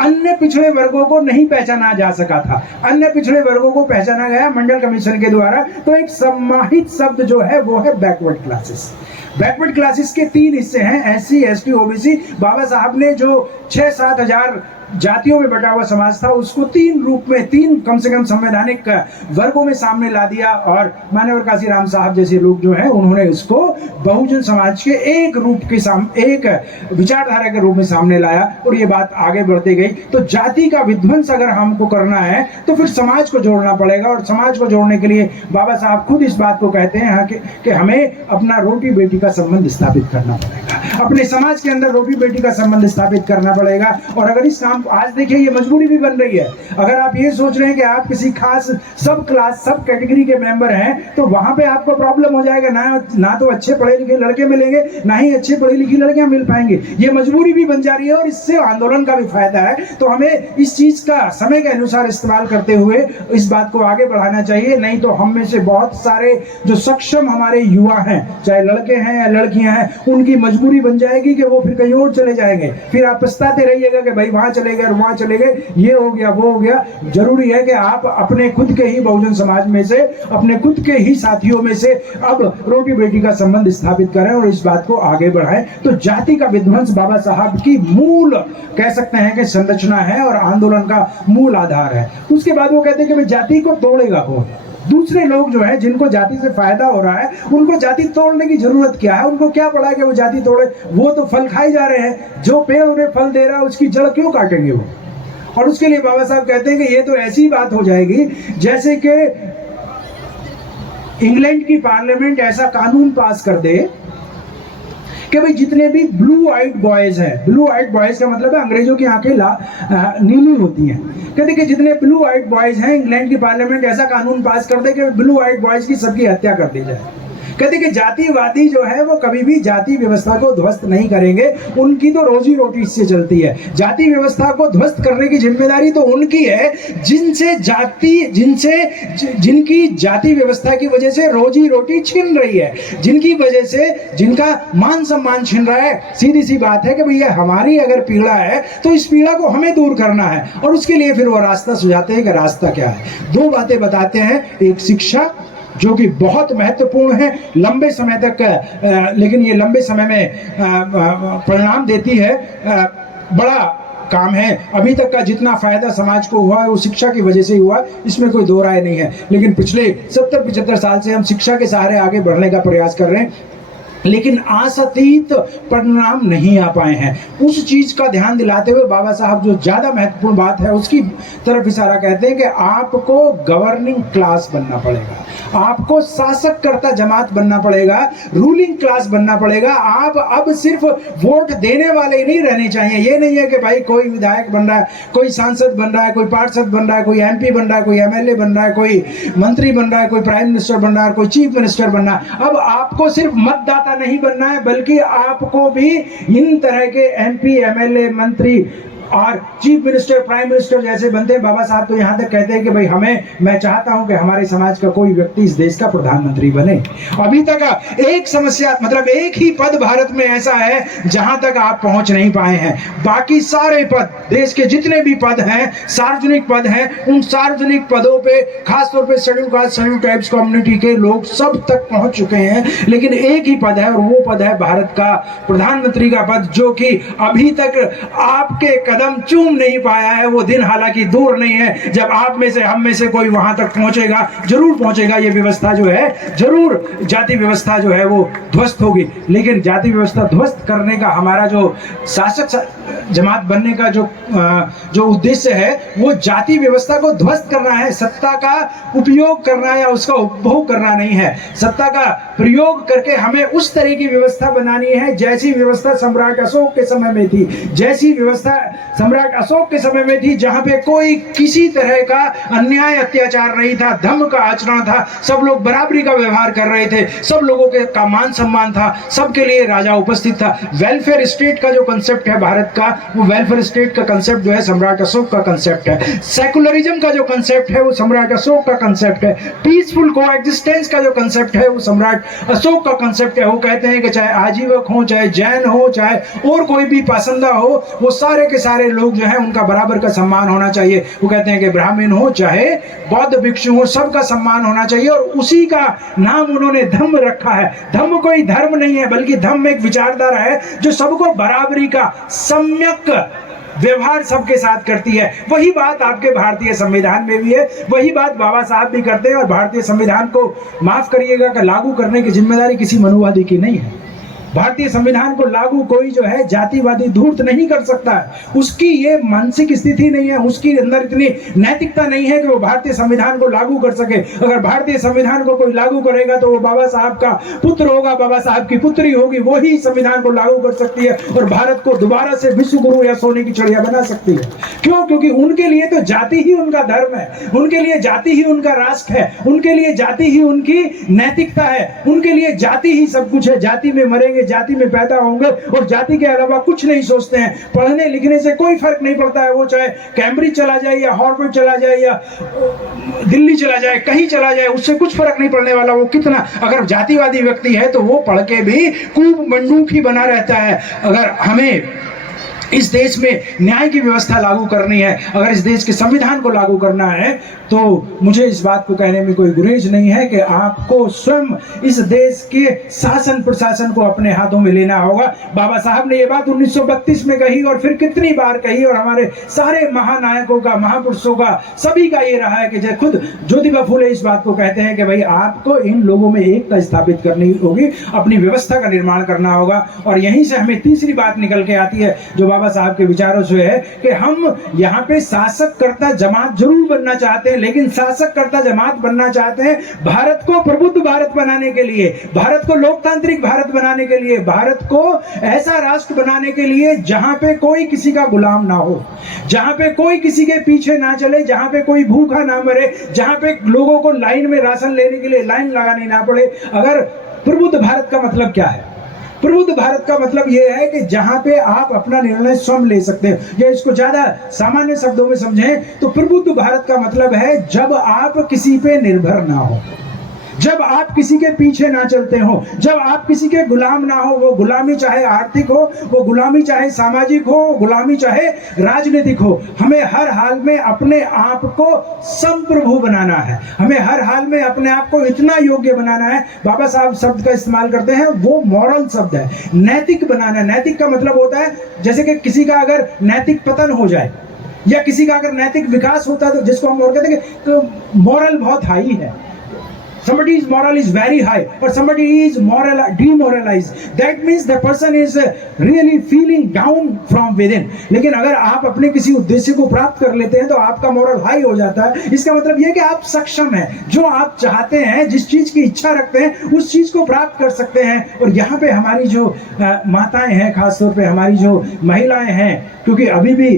अन्य पिछड़े वर्गों को नहीं पहचाना जा सका था। अन्य पिछड़े वर्गों को पहचाना गया मंडल कमीशन के द्वारा। तो एक सम्मानित शब्द जो है वो है बैकवर्ड क्लासेस। बैकवर्ड क्लासेस के 3 हिस्से हैं, SC, ST, OBC। बाबा साहब ने जो 6-7 हजार जातियों में बटा हुआ समाज था उसको 3 रूप में, 3 कम से कम संवैधानिक वर्गों में सामने ला दिया। और मान्यवर काशीराम साहब जैसे लोग जो हैं उन्होंने इसको बहुजन समाज के एक रूप के एक विचारधारा के रूप में सामने लाया और ये बात आगे बढ़ती गई। तो जाति का विध्वंस अगर हमको करना है तो फिर समाज को जोड़ना पड़ेगा। और समाज को जोड़ने के लिए बाबा साहब खुद इस बात को कहते हैं कि हमें अपना रोटी बेटी का संबंध स्थापित करना पड़ेगा। अपने समाज के अंदर रोटी बेटी का संबंध स्थापित करना पड़ेगा। और अगर इस काम को, आज देखिए ये मजबूरी भी बन रही है, अगर आप ये सोच रहे हैं कि आप किसी खास सब क्लास सब कैटेगरी के मेंबर हैं तो वहां पे आपको प्रॉब्लम हो जाएगा, ना तो अच्छे पढ़े लिखे लड़के मिलेंगे, ना ही अच्छे पढ़ी लिखी लड़कियां मिल पाएंगे। ये मजबूरी भी बन जा रही है और इससे आंदोलन का भी फायदा है। तो हमें इस चीज का समय के अनुसार इस्तेमाल करते हुए इस बात को आगे बढ़ाना चाहिए, नहीं तो हम में से बहुत सारे जो सक्षम हमारे युवा हैं, चाहे लड़के हैं या लड़कियां हैं, उनकी मजबूरी बन जाएगी कि वो फिर कहीं और चले जाएंगे, फिर आप पछताते रहिएगा कि भाई वहां चले गए और वहां चले गए, ये हो गया वो हो गया। जरूरी है कि आप अपने खुद के ही बहुजन समाज में से, अपने खुद के ही साथियों में से अब रोटी बेटी का संबंध स्थापित करें और इस बात को आगे बढ़ाएं। तो जाति का विध्वंस बाबा साहब की मूल कह सकते हैं कि संरचना है और आंदोलन का मूल आधार है। उसके बाद वो कहते हैं कि जाति को तोड़ेगा कौन? दूसरे लोग जो है जिनको जाति से फायदा हो रहा है उनको जाति तोड़ने की जरूरत क्या है? उनको क्या पड़ा कि वो जाति तोड़े? वो तो फल खाए जा रहे हैं, जो पेड़ उन्हें फल दे रहा है उसकी जड़ क्यों काटेंगे वो? और उसके लिए बाबा साहब कहते हैं कि ये तो ऐसी बात हो जाएगी जैसे कि इंग्लैंड की पार्लियामेंट ऐसा कानून पास कर दे कि भाई जितने भी ब्लू आइड बॉयज हैं, ब्लू आइड बॉयज का मतलब है अंग्रेजों की आंखें नीली होती हैं, कहते कि जितने ब्लू आइड बॉयज हैं, इंग्लैंड की पार्लियामेंट ऐसा कानून पास कर दे कि ब्लू आइड बॉयज की सबकी हत्या कर दी जाए। कहते कि जातिवादी जो है वो कभी भी जाति व्यवस्था को ध्वस्त नहीं करेंगे, उनकी तो रोजी रोटी इससे चलती है। जाति व्यवस्था को ध्वस्त करने की जिम्मेदारी तो उनकी है जिनकी जाति व्यवस्था की वजह से रोजी रोटी छिन रही है, जिनकी वजह से जिनका मान सम्मान छिन रहा है। सीधी सी बात है कि भैया हमारी अगर पीड़ा है तो इस पीड़ा को हमें दूर करना है, और उसके लिए फिर वो रास्ता सुझाते हैं कि रास्ता क्या है। दो बातें बताते हैं, एक शिक्षा जो कि बहुत महत्वपूर्ण है लंबे समय तक, लेकिन ये लंबे समय में परिणाम देती है, बड़ा काम है। अभी तक का जितना फायदा समाज को हुआ है वो शिक्षा की वजह से ही हुआ, इसमें कोई दो राय नहीं है। लेकिन पिछले 70-75 साल से हम शिक्षा के सहारे आगे बढ़ने का प्रयास कर रहे हैं, लेकिन आशातीत परिणाम नहीं आ पाए हैं। उस चीज का ध्यान दिलाते हुए बाबा साहब जो ज्यादा महत्वपूर्ण बात है उसकी तरफ इशारा करते हैं कि आपको गवर्निंग क्लास बनना पड़ेगा, आपको शासककर्ता जमात बनना पड़ेगा, रूलिंग क्लास बनना पड़ेगा। आप अब सिर्फ वोट देने वाले ही नहीं रहने चाहिए। ये नहीं है कि भाई कोई विधायक बन रहा है, कोई सांसद बन रहा है, कोई पार्षद बन रहा है, कोई एमपी बन रहा है, कोई एमएलए बन रहा है, कोई मंत्री बन रहा है, कोई प्राइम मिनिस्टर बन रहा है, कोई चीफ मिनिस्टर बन रहा है। अब आपको सिर्फ मतदाता नहीं बनना है, बल्कि आपको भी इन तरह के एमपी, एमएलए, मंत्री और चीफ मिनिस्टर, प्राइम मिनिस्टर जैसे बनते हैं। बाबा साहब तो यहाँ तक कहते हैं कि भाई मैं चाहता हूं कि हमारे समाज का कोई व्यक्ति इस देश का प्रधानमंत्री बने। अभी तक एक समस्या, मतलब एक ही पद भारत में ऐसा है जहां तक आप पहुंच नहीं पाए हैं। बाकी सारे पद, देश के जितने भी पद हैं, सार्वजनिक पद हैं, उन सार्वजनिक पदों पे खासतौर पे schedule caste, schedule tribes community के लोग सब तक पहुंच चुके हैं। लेकिन एक ही पद है और वो पद है भारत का प्रधानमंत्री का पद, जो कि अभी तक आपके कदम चूम नहीं पाया है। वो दिन हालांकि दूर नहीं है जब आप में से, हम में से कोई वहां तक पहुंचेगा, जरूर पहुंचेगा। ये व्यवस्था जो है, जरूर जाति व्यवस्था जो है वो ध्वस्त होगी। लेकिन जाति व्यवस्था ध्वस्त करने का हमारा जो शासक जमात बनने का जो उद्देश्य है वो जाति व्यवस्था को ध्वस्त करना है, सत्ता का उपयोग करना या उसका उपभोग करना नहीं है। सत्ता का प्रयोग करके हमें उस तरह की व्यवस्था बनानी है जैसी व्यवस्था सम्राट अशोक के समय में थी, जैसी व्यवस्था सम्राट अशोक के समय में थी, जहां पे कोई किसी तरह का अन्याय अत्याचार नहीं था, धर्म का आचरण था, सब लोग बराबरी का व्यवहार कर रहे थे, सब लोगों का मान सम्मान था, सबके लिए राजा उपस्थित था। वेलफेयर स्टेट का जो कंसेप्ट है भारत का, वो वेलफेयर स्टेट का कंसेप्ट जो है सम्राट अशोक का कंसेप्ट है। सेकुलरिज्म का जो कंसेप्ट है वो सम्राट अशोक का कंसेप्ट है। पीसफुल कोएग्जिस्टेंस का जो कंसेप्ट है वो सम्राट अशोक का कंसेप्ट है। वो कहते हैं कि चाहे आजीवक हो, चाहे जैन हो, चाहे और कोई भी पासंदा हो, वो सारे के सारे लोग जो है उनका बराबर का सम्मान होना चाहिए। वो कहते हैं कि ब्राह्मण हो चाहे बौद्ध भिक्षु हो, सबका सम्मान होना चाहिए। और उसी का नाम उन्होंने धम्म रखा है। धम्म कोई धर्म नहीं है, बल्कि धम्म एक विचारधारा है जो सबको बराबरी का सम्यक व्यवहार सबके साथ करती है। वही बात आपके भारतीय संविधान में भी है, वही बात बाबा साहब भी करते हैं। और भारतीय संविधान को माफ करिएगा कि लागू करने की जिम्मेदारी किसी मनुवादी की नहीं है, भारतीय संविधान को लागू कोई जो है जातिवादी धूर्त नहीं कर सकता है। उसकी ये मानसिक स्थिति नहीं है, उसकी अंदर इतनी नैतिकता नहीं है कि वो भारतीय संविधान को लागू कर सके। अगर भारतीय संविधान को कोई लागू करेगा तो वो बाबा साहब का पुत्र होगा, बाबा साहब की पुत्री होगी, वो ही संविधान को लागू कर सकती है और भारत को दोबारा से विश्व गुरु या सोने की चिड़िया बना सकती है। क्यों? क्योंकि उनके लिए तो जाति ही उनका धर्म है, उनके लिए जाति ही उनका राष्ट्र है, उनके लिए जाति ही उनकी नैतिकता है, उनके लिए जाति ही सब कुछ है। जाति में मरेंगे, जाति में पैदा होंगे और जाति के अलावा कुछ नहीं सोचते हैं। पढ़ने लिखने से कोई फर्क नहीं पड़ता है, वो चाहे कैम्ब्रिज चला जाए या हार्वर्ड चला जाए या दिल्ली चला जाए, कहीं चला जाए, उससे कुछ फर्क नहीं पड़ने वाला। वो कितना अगर जातिवादी व्यक्ति है तो वो पढ़ के भी खूब मंडूक ही बना रहता है। अगर हमें इस देश में न्याय की व्यवस्था लागू करनी है, अगर इस देश के संविधान को लागू करना है, तो मुझे इस बात को कहने में कोई गुरेज नहीं है कि आपको स्वयं इस देश के शासन प्रशासन को अपने हाथों में लेना होगा। बाबा साहब ने ये बात 1932 में कही और फिर कितनी बार कही, और हमारे सारे महानायकों का, महापुरुषों का, सभी का ये रहा है कि खुद ज्योतिबा फुले इस बात को कहते हैं कि भाई आपको इन लोगों में एकता स्थापित करनी होगी, अपनी व्यवस्था का निर्माण करना होगा। और यहीं से हमें तीसरी बात निकल के आती है जो बाबा साहब के विचारों से है कि हम यहाँ पे शासक कर्ता जमात जरूर बनना चाहते हैं, लेकिन शासक कर्ता जमात बनना चाहते हैं भारत को प्रबुद्ध भारत बनाने के लिए, भारत को लोकतांत्रिक भारत बनाने के लिए, भारत को ऐसा राष्ट्र बनाने के लिए जहां पे कोई किसी का गुलाम ना हो, जहां पे कोई किसी के पीछे ना चले, जहां पे कोई भूखा ना मरे, जहां पे लोगों को लाइन में राशन लेने के लिए लाइन लगानी ना पड़े। अगर प्रबुद्ध भारत का मतलब क्या है? प्रबुद्ध भारत का मतलब यह है कि जहां पे आप अपना निर्णय स्वयं ले सकते हैं, या इसको ज्यादा सामान्य शब्दों में समझें तो प्रबुद्ध भारत का मतलब है जब आप किसी पे निर्भर ना हो, जब आप किसी के पीछे ना चलते हो, जब आप किसी के गुलाम ना हो। वो गुलामी चाहे आर्थिक हो, वो गुलामी चाहे सामाजिक हो, वो गुलामी चाहे राजनीतिक हो। हमें हर हाल में अपने आप को संप्रभु बनाना है, हमें हर हाल में अपने आप को इतना योग्य बनाना है। बाबा साहब शब्द का इस्तेमाल करते हैं, वो मॉरल शब्द है, नैतिक बनाना। नैतिक का मतलब होता है जैसे कि किसी का अगर नैतिक पतन हो जाए या किसी का अगर नैतिक विकास होता है तो जिसको हम और कहते हैं कि मॉरल बहुत हाई है, somebody's moral is very high or somebody is demoralized, that means the person is really feeling down from within। लेकिन अगर आप अपने किसी उद्देश्य को प्राप्त कर लेते हैं तो आपका मोरल हाई हो जाता है। इसका मतलब यह कि आप सक्षम हैं, जो आप चाहते हैं, जिस चीज की इच्छा रखते हैं उस चीज को प्राप्त कर सकते हैं। और यहाँ पे हमारी जो माताएं हैं, खासतौर पे हमारी जो महिलाएं हैं, क्योंकि अभी भी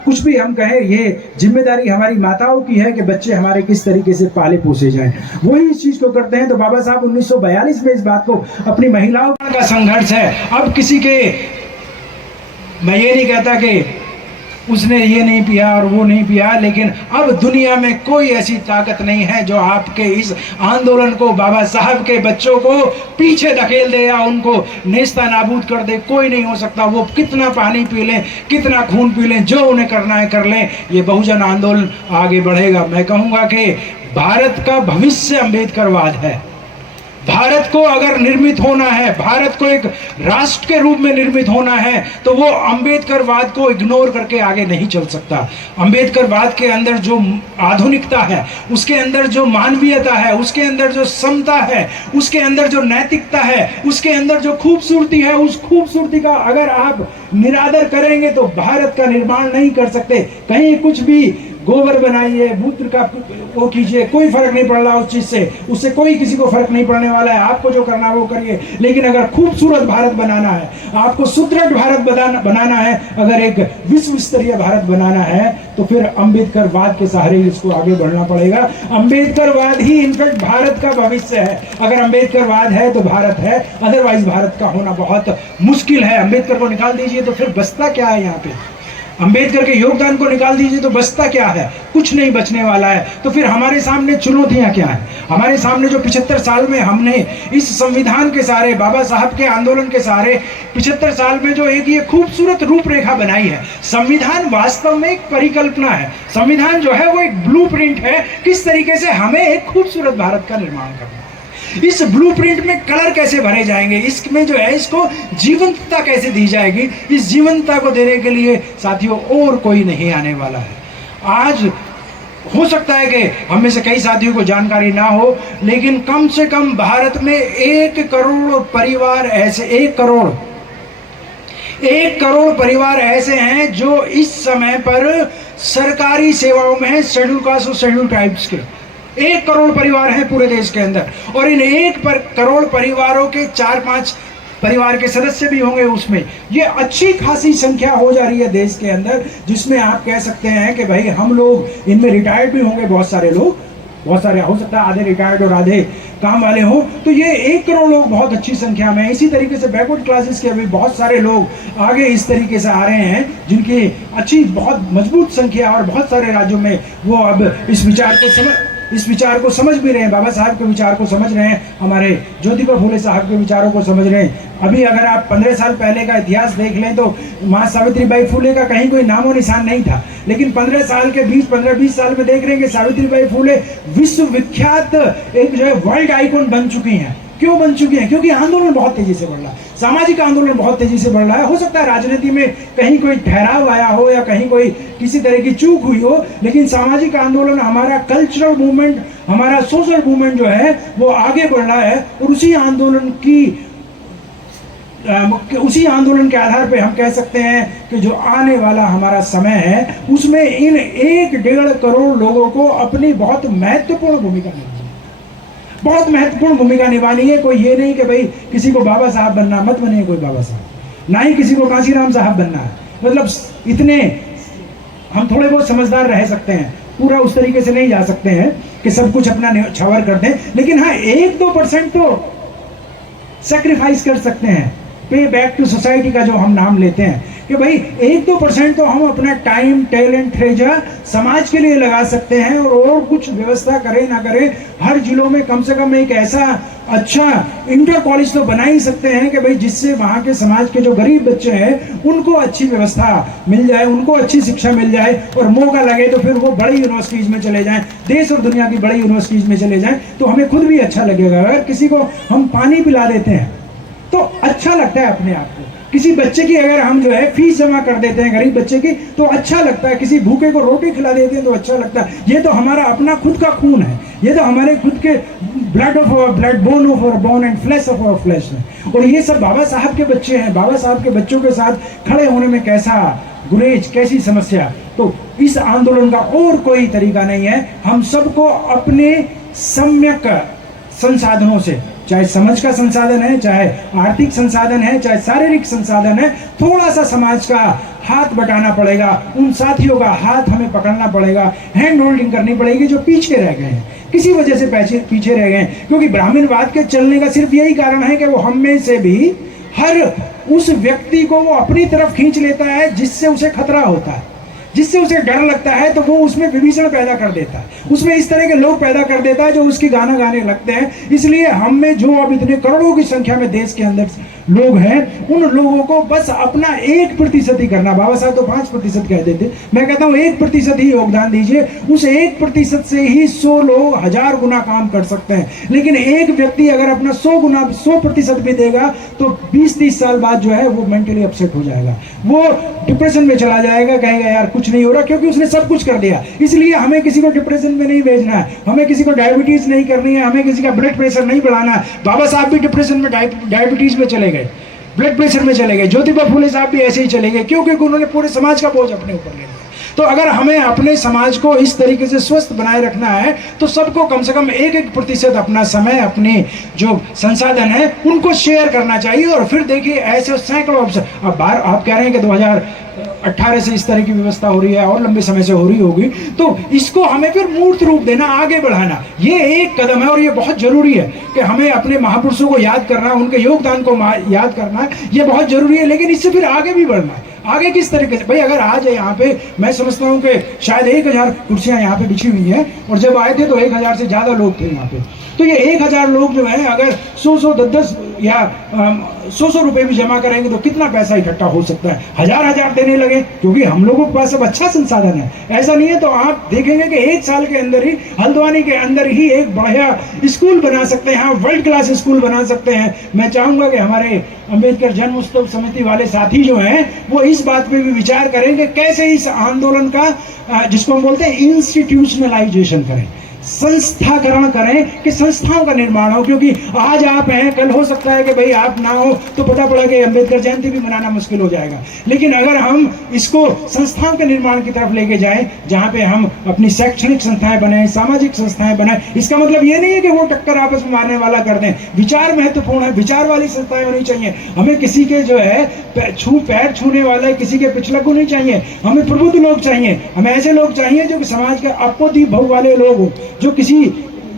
कुछ भी हम कहें ये जिम्मेदारी हमारी माताओं की है कि बच्चे हमारे किस तरीके से पाले पोसे जाएं, वही इस चीज को करते हैं। तो बाबा साहब 1942 में इस बात को अपनी महिलाओं का संघर्ष है। अब किसी के, मैं ये नहीं कहता कि उसने ये नहीं पिया और वो नहीं पिया, लेकिन अब दुनिया में कोई ऐसी ताकत नहीं है जो आपके इस आंदोलन को, बाबा साहब के बच्चों को पीछे धकेल दे या उनको नेस्ता नाबूद कर दे। कोई नहीं हो सकता। वो कितना पानी पी लें, कितना खून पी लें, जो उन्हें करना है कर लें, ये बहुजन आंदोलन आगे बढ़ेगा। मैं कहूँगा कि भारत का भविष्य अम्बेडकरवाद है। भारत को अगर निर्मित होना है, भारत को एक राष्ट्र के रूप में निर्मित होना है, तो वो अंबेडकरवाद को इग्नोर करके आगे नहीं चल सकता। अंबेडकरवाद के अंदर जो आधुनिकता है, उसके अंदर जो मानवीयता है, उसके अंदर जो समता है, उसके अंदर जो नैतिकता है, उसके अंदर जो खूबसूरती है, उस खूबसूरती का अगर आप निरादर करेंगे तो भारत का निर्माण नहीं कर सकते। कहीं कुछ भी गोबर बनाइए, मूत्र का वो कीजिए, कोई फर्क नहीं पड़ रहा उस चीज से, उससे कोई किसी को फर्क नहीं पड़ने वाला है। आपको जो करना है वो करिए, लेकिन अगर खूबसूरत भारत बनाना है, आपको सुदृढ़ भारत बनाना है, अगर एक विश्व स्तरीय भारत बनाना है, तो फिर अंबेडकरवाद के सहारे इसको आगे बढ़ना पड़ेगा। अंबेडकरवाद ही इनफैक्ट भारत का भविष्य है। अगर अंबेडकरवाद है तो भारत है, अदरवाइज भारत का होना बहुत मुश्किल है। अंबेडकर को निकाल दीजिए तो फिर बचता क्या है? यहाँ पे अंबेडकर के योगदान को निकाल दीजिए तो बचता क्या है? कुछ नहीं बचने वाला है। तो फिर हमारे सामने चुनौतियां क्या हैं? हमारे सामने जो 75 साल में हमने इस संविधान के सहारे, बाबा साहब के आंदोलन के सहारे 75 साल में जो एक ये खूबसूरत रूपरेखा बनाई है। संविधान वास्तव में एक परिकल्पना है। संविधान जो है वो एक ब्लूप्रिंट है, किस तरीके से हमें एक खूबसूरत भारत का निर्माण करना है। इस ब्लूप्रिंट में कलर कैसे भरे जाएंगे, इसमें जो है इसको जीवंतता कैसे दी जाएगी, इस जीवंतता को देने के लिए साथियों और कोई नहीं आने वाला है। आज हो सकता है कि हम में से कई साथियों को जानकारी ना हो, लेकिन कम से कम भारत में 1 करोड़ परिवार ऐसे 1 करोड़ परिवार ऐसे हैं जो इस समय पर सरकारी सेवाओं में हैं, शेड्यूल कास्ट और शेड्यूल ट्राइब्स के 1 करोड़ परिवार हैं पूरे देश के अंदर। और इन 1 करोड़ परिवारों के 4-5 परिवार के सदस्य भी होंगे उसमें। ये अच्छी खासी संख्या हो जा रही है देश के अंदर, जिसमें आप कह सकते हैं कि भाई हम लोग इनमें रिटायर्ड भी होंगे, बहुत सारे लोग, बहुत सारे हो सकता है आधे रिटायर्ड और आधे काम वाले हों। तो ये 1 करोड़ लोग बहुत अच्छी संख्या में। इसी तरीके से बैकवर्ड क्लासेस के अभी बहुत सारे लोग आगे इस तरीके से आ रहे हैं, जिनकी अच्छी बहुत मजबूत संख्या और बहुत सारे राज्यों में वो अब इस विचार को समझ भी रहे हैं, बाबा साहब के विचार को समझ रहे हैं, हमारे ज्योतिबा फूले साहब के विचारों को समझ रहे हैं। अभी अगर आप 15 साल पहले का इतिहास देख लें तो माँ सावित्रीबाई फूले का कहीं कोई नामो निशान नहीं था, लेकिन 15 साल के 15-20 साल में देख रहे हैं कि सावित्रीबाई फूले विश्वविख्यात एक जो है वर्ल्ड आइकॉन बन चुकी हैं। क्यों बन चुकी हैं? क्योंकि आंदोलन बहुत तेजी से बढ़ रहा है, सामाजिक आंदोलन बहुत तेजी से बढ़ रहा है। हो सकता है राजनीति में कहीं कोई ठहराव आया हो या कहीं कोई किसी तरह की चूक हुई हो, लेकिन सामाजिक आंदोलन, हमारा कल्चरल मूवमेंट, हमारा सोशल मूवमेंट जो है वो आगे बढ़ रहा है। और उसी आंदोलन के आधार पे हम कह सकते हैं कि जो आने वाला हमारा समय है उसमें इन 1-1.5 करोड़ लोगों को अपनी बहुत महत्वपूर्ण भूमिका निभानी है। कोई ये नहीं कि भाई किसी को बाबा साहब बनना, मत बने कोई बाबा साहब, ना ही किसी को कांशीराम साहब बनना है। मतलब इतने हम थोड़े बहुत समझदार रह सकते हैं, पूरा उस तरीके से नहीं जा सकते हैं कि सब कुछ अपना न्यौछावर कर दें, लेकिन हाँ 1-2% तो सेक्रीफाइस कर सकते हैं। पे बैक टू सोसाइटी का जो हम नाम लेते हैं कि भाई 1-2% तो हम अपना टाइम, टैलेंट, ट्रेजर समाज के लिए लगा सकते हैं। और कुछ व्यवस्था करें ना करें, हर जिलों में कम से कम एक ऐसा अच्छा इंटर कॉलेज तो बना ही सकते हैं कि भाई जिससे वहाँ के समाज के जो गरीब बच्चे हैं उनको अच्छी व्यवस्था मिल जाए, उनको अच्छी शिक्षा मिल जाए, और मौका लगे तो फिर वो बड़ी यूनिवर्सिटीज में चले जाएं, देश और दुनिया की बड़ी यूनिवर्सिटीज में चले जाएं, तो हमें खुद भी अच्छा लगेगा। अगर किसी को हम पानी पिला देते हैं तो अच्छा लगता है अपने आप को। किसी बच्चे की अगर हम जो है फीस जमा कर देते हैं गरीब बच्चे की तो अच्छा लगता है, किसी भूखे को रोटी खिला देते हैं तो अच्छा लगता है। ये तो हमारा अपना खुद का खून है, ये तो हमारे खुद के blood of our blood, bone of our bone and flesh of our flesh है। और ये सब बाबा साहब के बच्चे हैं। बाबा साहब के बच्चों के साथ खड़े होने में कैसा गुरेज, कैसी समस्या। तो इस आंदोलन का और कोई तरीका नहीं है। हम सबको अपने सम्यक संसाधनों से, चाहे समझ का संसाधन है, चाहे आर्थिक संसाधन है, चाहे शारीरिक संसाधन है, थोड़ा सा समाज का हाथ बटाना पड़ेगा। उन साथियों का हाथ हमें पकड़ना पड़ेगा, हैंड होल्डिंग करनी पड़ेगी जो पीछे रह गए हैं, किसी वजह से पीछे रह गए हैं। क्योंकि ब्राह्मणवाद के चलने का सिर्फ यही कारण है कि वो हम में से भी हर उस व्यक्ति को वो अपनी तरफ खींच लेता है जिससे उसे खतरा होता है, जिससे उसे डर लगता है, तो वो उसमें विभीषण पैदा कर देता है, उसमें इस तरह के लोग पैदा कर देता है जो उसकी गाना गाने लगते हैं। इसलिए हम में जो अब इतने करोड़ों की संख्या में देश के अंदर लोग हैं, उन लोगों को बस अपना 1% ही करना। बाबा साहब तो 5% कहते थे, मैं कहता हूँ 1% ही योगदान दीजिए। उस 1% से ही 100 लोग 1000 गुना काम कर सकते हैं। लेकिन एक व्यक्ति अगर अपना 100% भी देगा तो 20-30 साल बाद जो है वो मेंटली अपसेट हो जाएगा, वो डिप्रेशन में चला जाएगा, कहेगा यार कुछ नहीं हो रहा, क्योंकि उसने सब कुछ कर दिया। इसलिए हमें किसी को डिप्रेशन में नहीं भेजना है, हमें किसी को डायबिटीज नहीं करनी है, हमें किसी का ब्लड प्रेशर नहीं बढ़ाना है। बाबा साहब भी डिप्रेशन में, डायबिटीज में चले गए, ब्लड प्रेशर में चले गए। ज्योतिबा फूले साहब भी ऐसे ही चले गए, क्योंकि उन्होंने पूरे समाज का बोझ अपने ऊपर ले लिया। तो अगर हमें अपने समाज को इस तरीके से स्वस्थ बनाए रखना है तो सबको कम से कम 1% अपना समय, अपने जो संसाधन है उनको शेयर करना चाहिए। और फिर देखिए ऐसे सैकड़ों अवसर। अब आप कह रहे हैं कि 2018 से इस तरह की व्यवस्था हो रही है और लंबे समय से हो रही होगी, तो इसको हमें फिर मूर्त रूप देना, आगे बढ़ाना, ये एक कदम है। और ये बहुत जरूरी है कि हमें अपने महापुरुषों को याद करना, उनके योगदान को याद करना, ये बहुत जरूरी है। लेकिन इससे फिर आगे भी बढ़ना है। आगे किस तरीके से? भाई अगर आज यहाँ पे मैं समझता हूँ कि शायद 1000 कुर्सियाँ यहाँ पे बिछी हुई हैं, और जब आए थे तो 1000 से ज़्यादा लोग थे यहाँ पे। तो ये 1000 लोग जो है अगर 100 10 या 100 रुपए भी जमा करेंगे तो कितना पैसा इकट्ठा हो सकता है, हजार देने लगे, क्योंकि हम लोगों के पास अब अच्छा संसाधन है। ऐसा नहीं है तो आप देखेंगे कि 1 साल के अंदर ही हल्द्वानी के अंदर ही एक बढ़िया स्कूल बना सकते हैं, वर्ल्ड क्लास स्कूल बना सकते हैं। मैं चाहूंगा कि हमारे अंबेडकर जन्म उत्सव समिति वाले साथी जो हैं वो इस बात पे भी विचार करें कि कैसे इस आंदोलन का जिसको हम बोलते हैं इंस्टीट्यूशनलाइजेशन करें, संस्थाकरण करें, कि संस्थाओं का निर्माण हो। क्योंकि आज आप हैं, कल हो सकता है कि भाई आप ना हो तो पता पड़ा कि अंबेडकर जयंती भी मनाना मुश्किल हो जाएगा। लेकिन अगर हम इसको संस्थाओं के निर्माण की तरफ लेके जाएं, जहां पे हम अपनी शैक्षणिक संस्थाएं बनाएं, सामाजिक संस्थाएं बनाएं, इसका मतलब ये नहीं है कि वो टक्कर आपस में मारने वाला कर दें। विचार महत्वपूर्ण है, विचार वाली संस्थाएं होनी चाहिए। हमें किसी के जो है पैर छूने वाला, किसी के पिछलग्गू नहीं चाहिए, हमें प्रबुद्ध लोग चाहिए, हमें ऐसे लोग चाहिए जो कि समाज के अपोधी भाव वाले लोग हो, जो किसी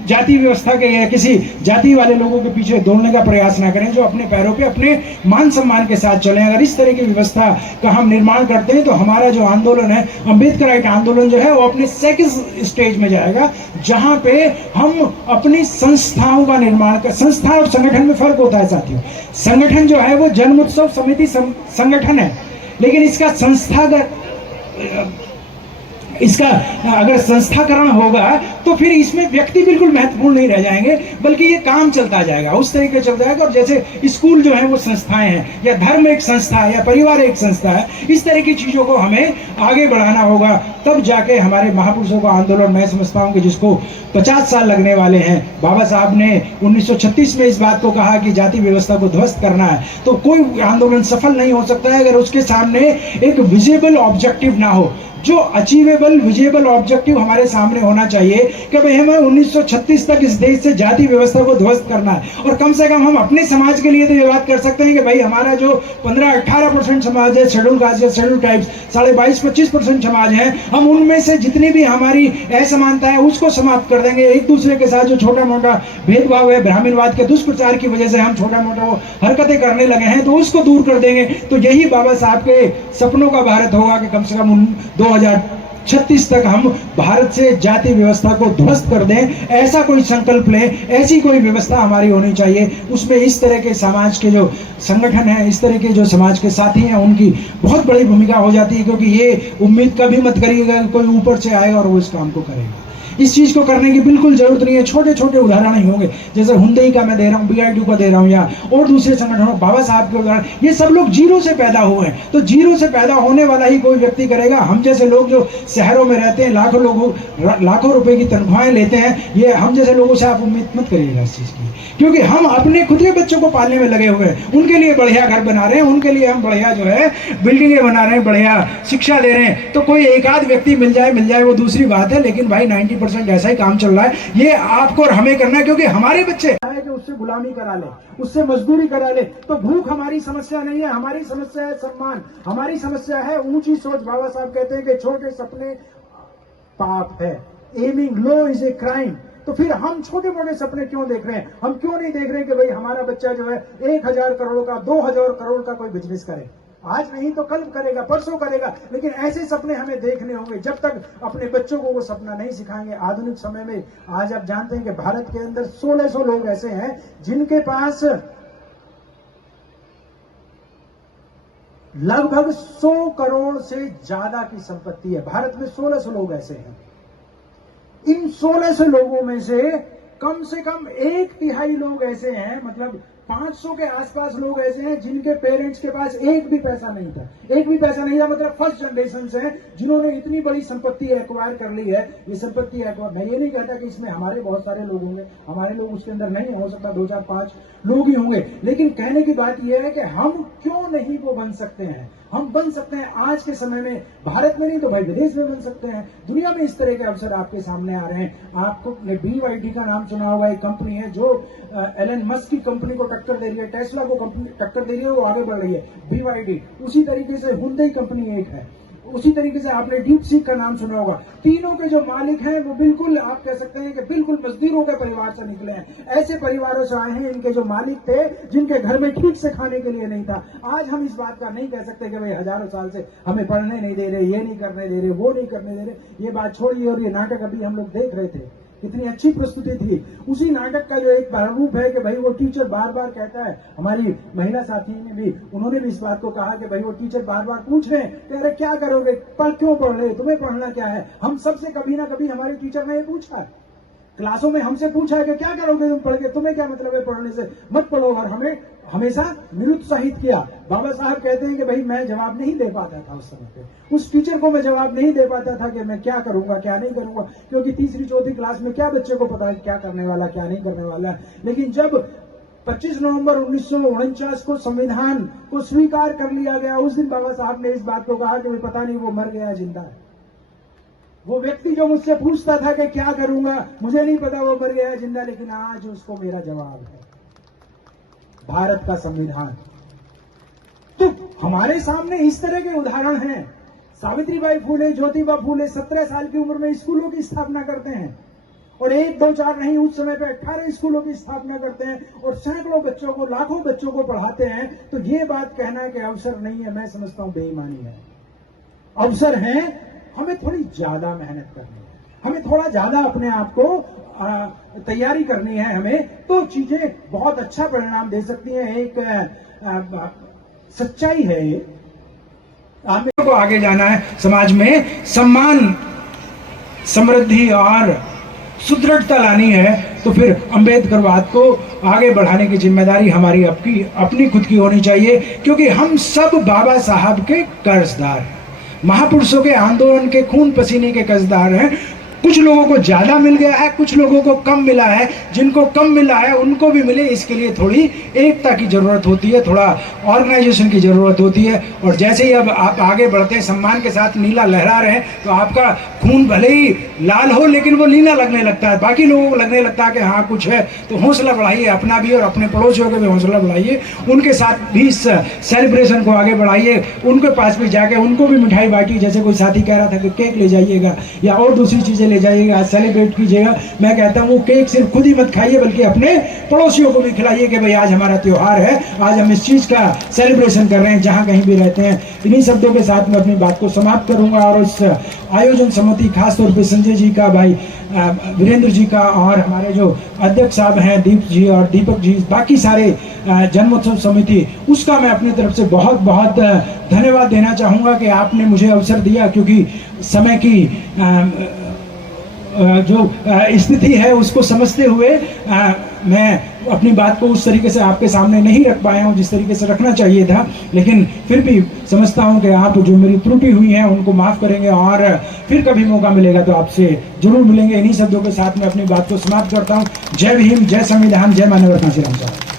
जाति व्यवस्था के या किसी जाति वाले लोगों के पीछे दौड़ने का प्रयास ना करें, जो अपने पैरों पे अपने मान सम्मान के साथ चलें। अगर इस तरह की व्यवस्था का हम निर्माण करते हैं तो हमारा जो आंदोलन है, अम्बेडकराइट आंदोलन जो है, वो अपने सेकंड स्टेज में जाएगा, जहां पे हम अपनी संस्थाओं का निर्माण कर। संस्था और संगठन में फर्क होता है साथियों। संगठन जो है वो जन्म उत्सव समिति संगठन है, लेकिन इसका अगर संस्थाकरण होगा तो फिर इसमें व्यक्ति बिल्कुल महत्वपूर्ण नहीं रह जाएंगे, बल्कि ये काम चलता जाएगा, उस तरीके चलता जाएगा। और जैसे स्कूल जो है वो संस्थाएं हैं, या धर्म एक संस्था है, या परिवार एक संस्था है, इस तरह की चीजों को हमें आगे बढ़ाना होगा, तब जाके हमारे महापुरुषों का आंदोलन, मैं समझता हूँ कि जिसको 50 साल लगने वाले हैं। बाबा साहब ने 1936 में इस बात को कहा कि जाति व्यवस्था को ध्वस्त करना है, तो कोई आंदोलन सफल नहीं हो सकता है अगर उसके सामने एक विजिबल ऑब्जेक्टिव ना हो। जो अचीवेबल विजिबल ऑब्जेक्टिव हमारे सामने होना चाहिए कि भाई हमें 1936 तक इस देश से जाति व्यवस्था को ध्वस्त करना है। और कम से कम हम अपने समाज के लिए तो ये बात कर सकते हैं कि भाई हमारा जो 15-18% समाज है, शेड्यूल कास्ट या शेड्यूल ट्राइब्स 22-25% समाज है, हम उनमें से जितनी भी हमारी असमानता है उसको समाप्त कर देंगे। एक दूसरे के साथ जो छोटा मोटा भेदभाव है, ब्राह्मणवाद के दुष्प्रचार की वजह से हम छोटा मोटा वो हरकतें करने लगे हैं, तो उसको दूर कर देंगे। तो यही बाबा साहब के सपनों का भारत होगा कि कम से कम 2036 तक हम भारत से जाति व्यवस्था को ध्वस्त कर दें। ऐसा कोई संकल्प लें, ऐसी कोई व्यवस्था हमारी होनी चाहिए। उसमें इस तरह के समाज के जो संगठन हैं, इस तरह के जो समाज के साथी हैं, उनकी बहुत बड़ी भूमिका हो जाती है। क्योंकि ये उम्मीद कभी मत करिएगा कोई ऊपर से आएगा और वो इस काम को करेगा। इस चीज को करने की बिल्कुल जरूरत नहीं है। छोटे छोटे उदाहरण ही होंगे, जैसे हुंडई का मैं दे रहा हूँ, BIDU का दे रहा हूँ, या और दूसरे संगठनों, बाबा साहब के उदाहरण। ये सब लोग जीरो से पैदा हुए हैं, तो जीरो से पैदा होने वाला ही कोई व्यक्ति करेगा। हम जैसे लोग जो शहरों में रहते हैं, लाखों रुपए की तनख्वाहें लेते हैं, ये हम जैसे लोगों से आप उम्मीद मत करिएगा इस चीज की। क्योंकि हम अपने खुद के बच्चों को पालने में लगे हुए हैं, उनके लिए बढ़िया घर बना रहे हैं, उनके लिए हम बढ़िया जो है बिल्डिंगें बना रहे हैं, बढ़िया शिक्षा दे रहे हैं। तो कोई एक आध व्यक्ति मिल जाए वो दूसरी बात है, लेकिन भाई 90% ऐसा ही काम चल रहा है। ये आपको और हमें करना है, क्योंकि हमारे बच्चे कि उससे गुलामी करा ले, उससे मजदूरी करा ले। तो भूख हमारी समस्या नहीं है, हमारी समस्या है सम्मान, हमारी समस्या है ऊंची सोच। बाबा साहब कहते हैं कि छोटे सपने पाप है, aiming low is a crime. तो फिर हम छोटे मोटे सपने क्यों देख रहे हैं? हम क्यों नहीं देख रहे कि भाई हमारा बच्चा जो है 1000 करोड़ का, 2000 करोड़ का कोई बिजनेस करे? आज नहीं तो कल करेगा, परसों करेगा, लेकिन ऐसे सपने हमें देखने होंगे। जब तक अपने बच्चों को वो सपना नहीं सिखाएंगे। आधुनिक समय में आज आप जानते हैं कि भारत के अंदर 1600 लोग ऐसे हैं जिनके पास लगभग 100 करोड़ से ज्यादा की संपत्ति है। भारत में 1600 लोग ऐसे हैं। इन 1600 लोगों में से कम 1/3 लोग ऐसे हैं, मतलब 500 के आसपास लोग ऐसे हैं जिनके पेरेंट्स के पास एक भी पैसा नहीं था, मतलब फर्स्ट जनरेशन से हैं जिन्होंने इतनी बड़ी संपत्ति एक्वायर कर ली है। ये संपत्ति एक्वायर, मैं ये नहीं कहता कि इसमें हमारे बहुत सारे लोग होंगे, हमारे लोग उसके अंदर नहीं, हो सकता 2, 4, 5 लोग ही होंगे। लेकिन कहने की बात यह है कि हम क्यों नहीं वो बन सकते हैं? हम बन सकते हैं आज के समय में, भारत में नहीं तो भाई विदेश में बन सकते हैं। दुनिया में इस तरह के अवसर आपके सामने आ रहे हैं। आपको BYD का नाम सुना हुआ, एक कंपनी है जो एलन मस्क की कंपनी को टक्कर दे रही है, टेस्ला को टक्कर दे रही है, वो आगे बढ़ रही है BYD। उसी तरीके से हुंडई कंपनी एक है, उसी तरीके से आपने DeepSeek का नाम सुना होगा। तीनों के जो मालिक हैं वो बिल्कुल आप कह सकते हैं कि बिल्कुल मजदूरों के परिवार से निकले हैं। ऐसे परिवारों से आए हैं इनके जो मालिक थे, जिनके घर में ठीक से खाने के लिए नहीं था। आज हम इस बात का नहीं कह सकते कि भाई हजारों साल से हमें पढ़ने नहीं दे रहे, ये नहीं करने दे रहे, वो नहीं करने दे रहे। ये बात छोड़िए, और ये नाटक अभी हम लोग देख रहे थे इतनी अच्छी प्रस्तुति थी। उसी नाटक का जो एक प्रारूप है कि भाई वो टीचर बार बार कहता है, हमारी महिला साथी ने भी, उन्होंने भी इस बात को कहा कि भाई वो टीचर बार बार पूछ रहे हैं कि अरे क्या करोगे, क्यों पढ़ रहे, तुम्हें पढ़ना क्या है। हम सबसे कभी ना कभी हमारे टीचर ने ये पूछा है, क्लासों में हमसे पूछा है कि क्या करोगे तुम पढ़ के, तुम्हें क्या मतलब है पढ़ने से, मत पढ़ो, और हमें हमेशा निरुत्साहित किया। बाबा साहब कहते हैं कि भाई मैं जवाब नहीं दे पाता था उस समय पे, उस टीचर को मैं जवाब नहीं दे पाता था कि मैं क्या करूंगा क्या नहीं करूंगा, क्योंकि तीसरी चौथी क्लास में क्या बच्चे को पता है क्या करने वाला क्या नहीं करने वाला। लेकिन जब 25 नवंबर 1949 को संविधान को स्वीकार कर लिया गया, उस दिन बाबा साहब ने इस बात को कहा कि पता नहीं वो मर गया जिंदा है। वो व्यक्ति जो मुझसे पूछता था कि क्या करूंगा, मुझे नहीं पता वो मर गया जिंदा, लेकिन आज उसको मेरा जवाब है, भारत का संविधान। तो हमारे सामने इस तरह के उदाहरण हैं। सावित्रीबाई फूले, ज्योतिबा फूले 17 साल की उम्र में स्कूलों की स्थापना करते हैं, और 1, 2, 4 नहीं, उस समय पे 18 स्कूलों की स्थापना करते हैं और सैकड़ों बच्चों को, लाखों बच्चों को पढ़ाते हैं। तो ये बात कहना कि अवसर नहीं है, मैं समझता हूं बेईमानी है। अवसर है, हमें थोड़ी ज्यादा मेहनत करनी है, हमें थोड़ा ज्यादा अपने आप को तैयारी करनी है, हमें तो चीजें बहुत अच्छा परिणाम दे सकती हैं। एक सच्चाई है ये, हमें को आगे जाना है, समाज में सम्मान, समृद्धि और सुदृढ़ता लानी है, तो फिर अंबेडकरवाद को आगे बढ़ाने की जिम्मेदारी हमारी अपनी खुद की होनी चाहिए, क्योंकि हम सब बाबा साहब के कर्जदार हैं, महापुरुषों के आंदोलन के खून पसीने के कर्जदार हैं। कुछ लोगों को ज्यादा मिल गया है, कुछ लोगों को कम मिला है, जिनको कम मिला है उनको भी मिले, इसके लिए थोड़ी एकता की जरूरत होती है, थोड़ा ऑर्गेनाइजेशन की जरूरत होती है। और जैसे ही अब आप आगे बढ़ते हैं, सम्मान के साथ नीला लहरा रहे हैं, तो आपका खून भले ही लाल हो लेकिन वो नीला लगने लगता है, बाकी लोगों को लगने लगता है कि हाँ कुछ है। तो हौसला बढ़ाइए, अपना भी और अपने पड़ोसियों का भी हौसला बढ़ाइए, उनके साथ भी इस सेलिब्रेशन को आगे बढ़ाइए, उनके पास भी जाके उनको भी मिठाई बांटिए। जैसे कोई साथी कह रहा था कि केक ले जाइएगा या और दूसरी चीजें ले जाइएगा, सेलिब्रेट कीजिएगा। मैं कहता हूँ वो केक सिर्फ खुद ही मत खाइए, बल्कि अपने पड़ोसियों को भी खिलाइए कि भाई आज हमारा त्योहार है, आज हम इस चीज का सेलिब्रेशन कर रहे हैं, जहां कहीं भी रहते हैं। इन्हीं शब्दों के साथ मैं अपनी बात को समाप्त करूंगा, और उस आयोजन समिति, खासतौर पर संजय जी का, भाई वीरेंद्र जी का, और हमारे जो अध्यक्ष साहब हैं दीप जी और दीपक जी, बाकी सारे जन्मोत्सव समिति, उसका मैं अपनी तरफ से बहुत बहुत धन्यवाद देना चाहूँगा कि आपने मुझे अवसर दिया, क्योंकि समय की जो स्थिति है उसको समझते हुए मैं अपनी बात को उस तरीके से आपके सामने नहीं रख पाया हूँ जिस तरीके से रखना चाहिए था। लेकिन फिर भी समझता हूँ कि आप जो मेरी त्रुटि हुई है उनको माफ़ करेंगे, और फिर कभी मौका मिलेगा तो आपसे जरूर मिलेंगे। इन्हीं शब्दों के साथ मैं अपनी बात को समाप्त करता हूँ। जय भीम, जय संविधान, जय मानवता।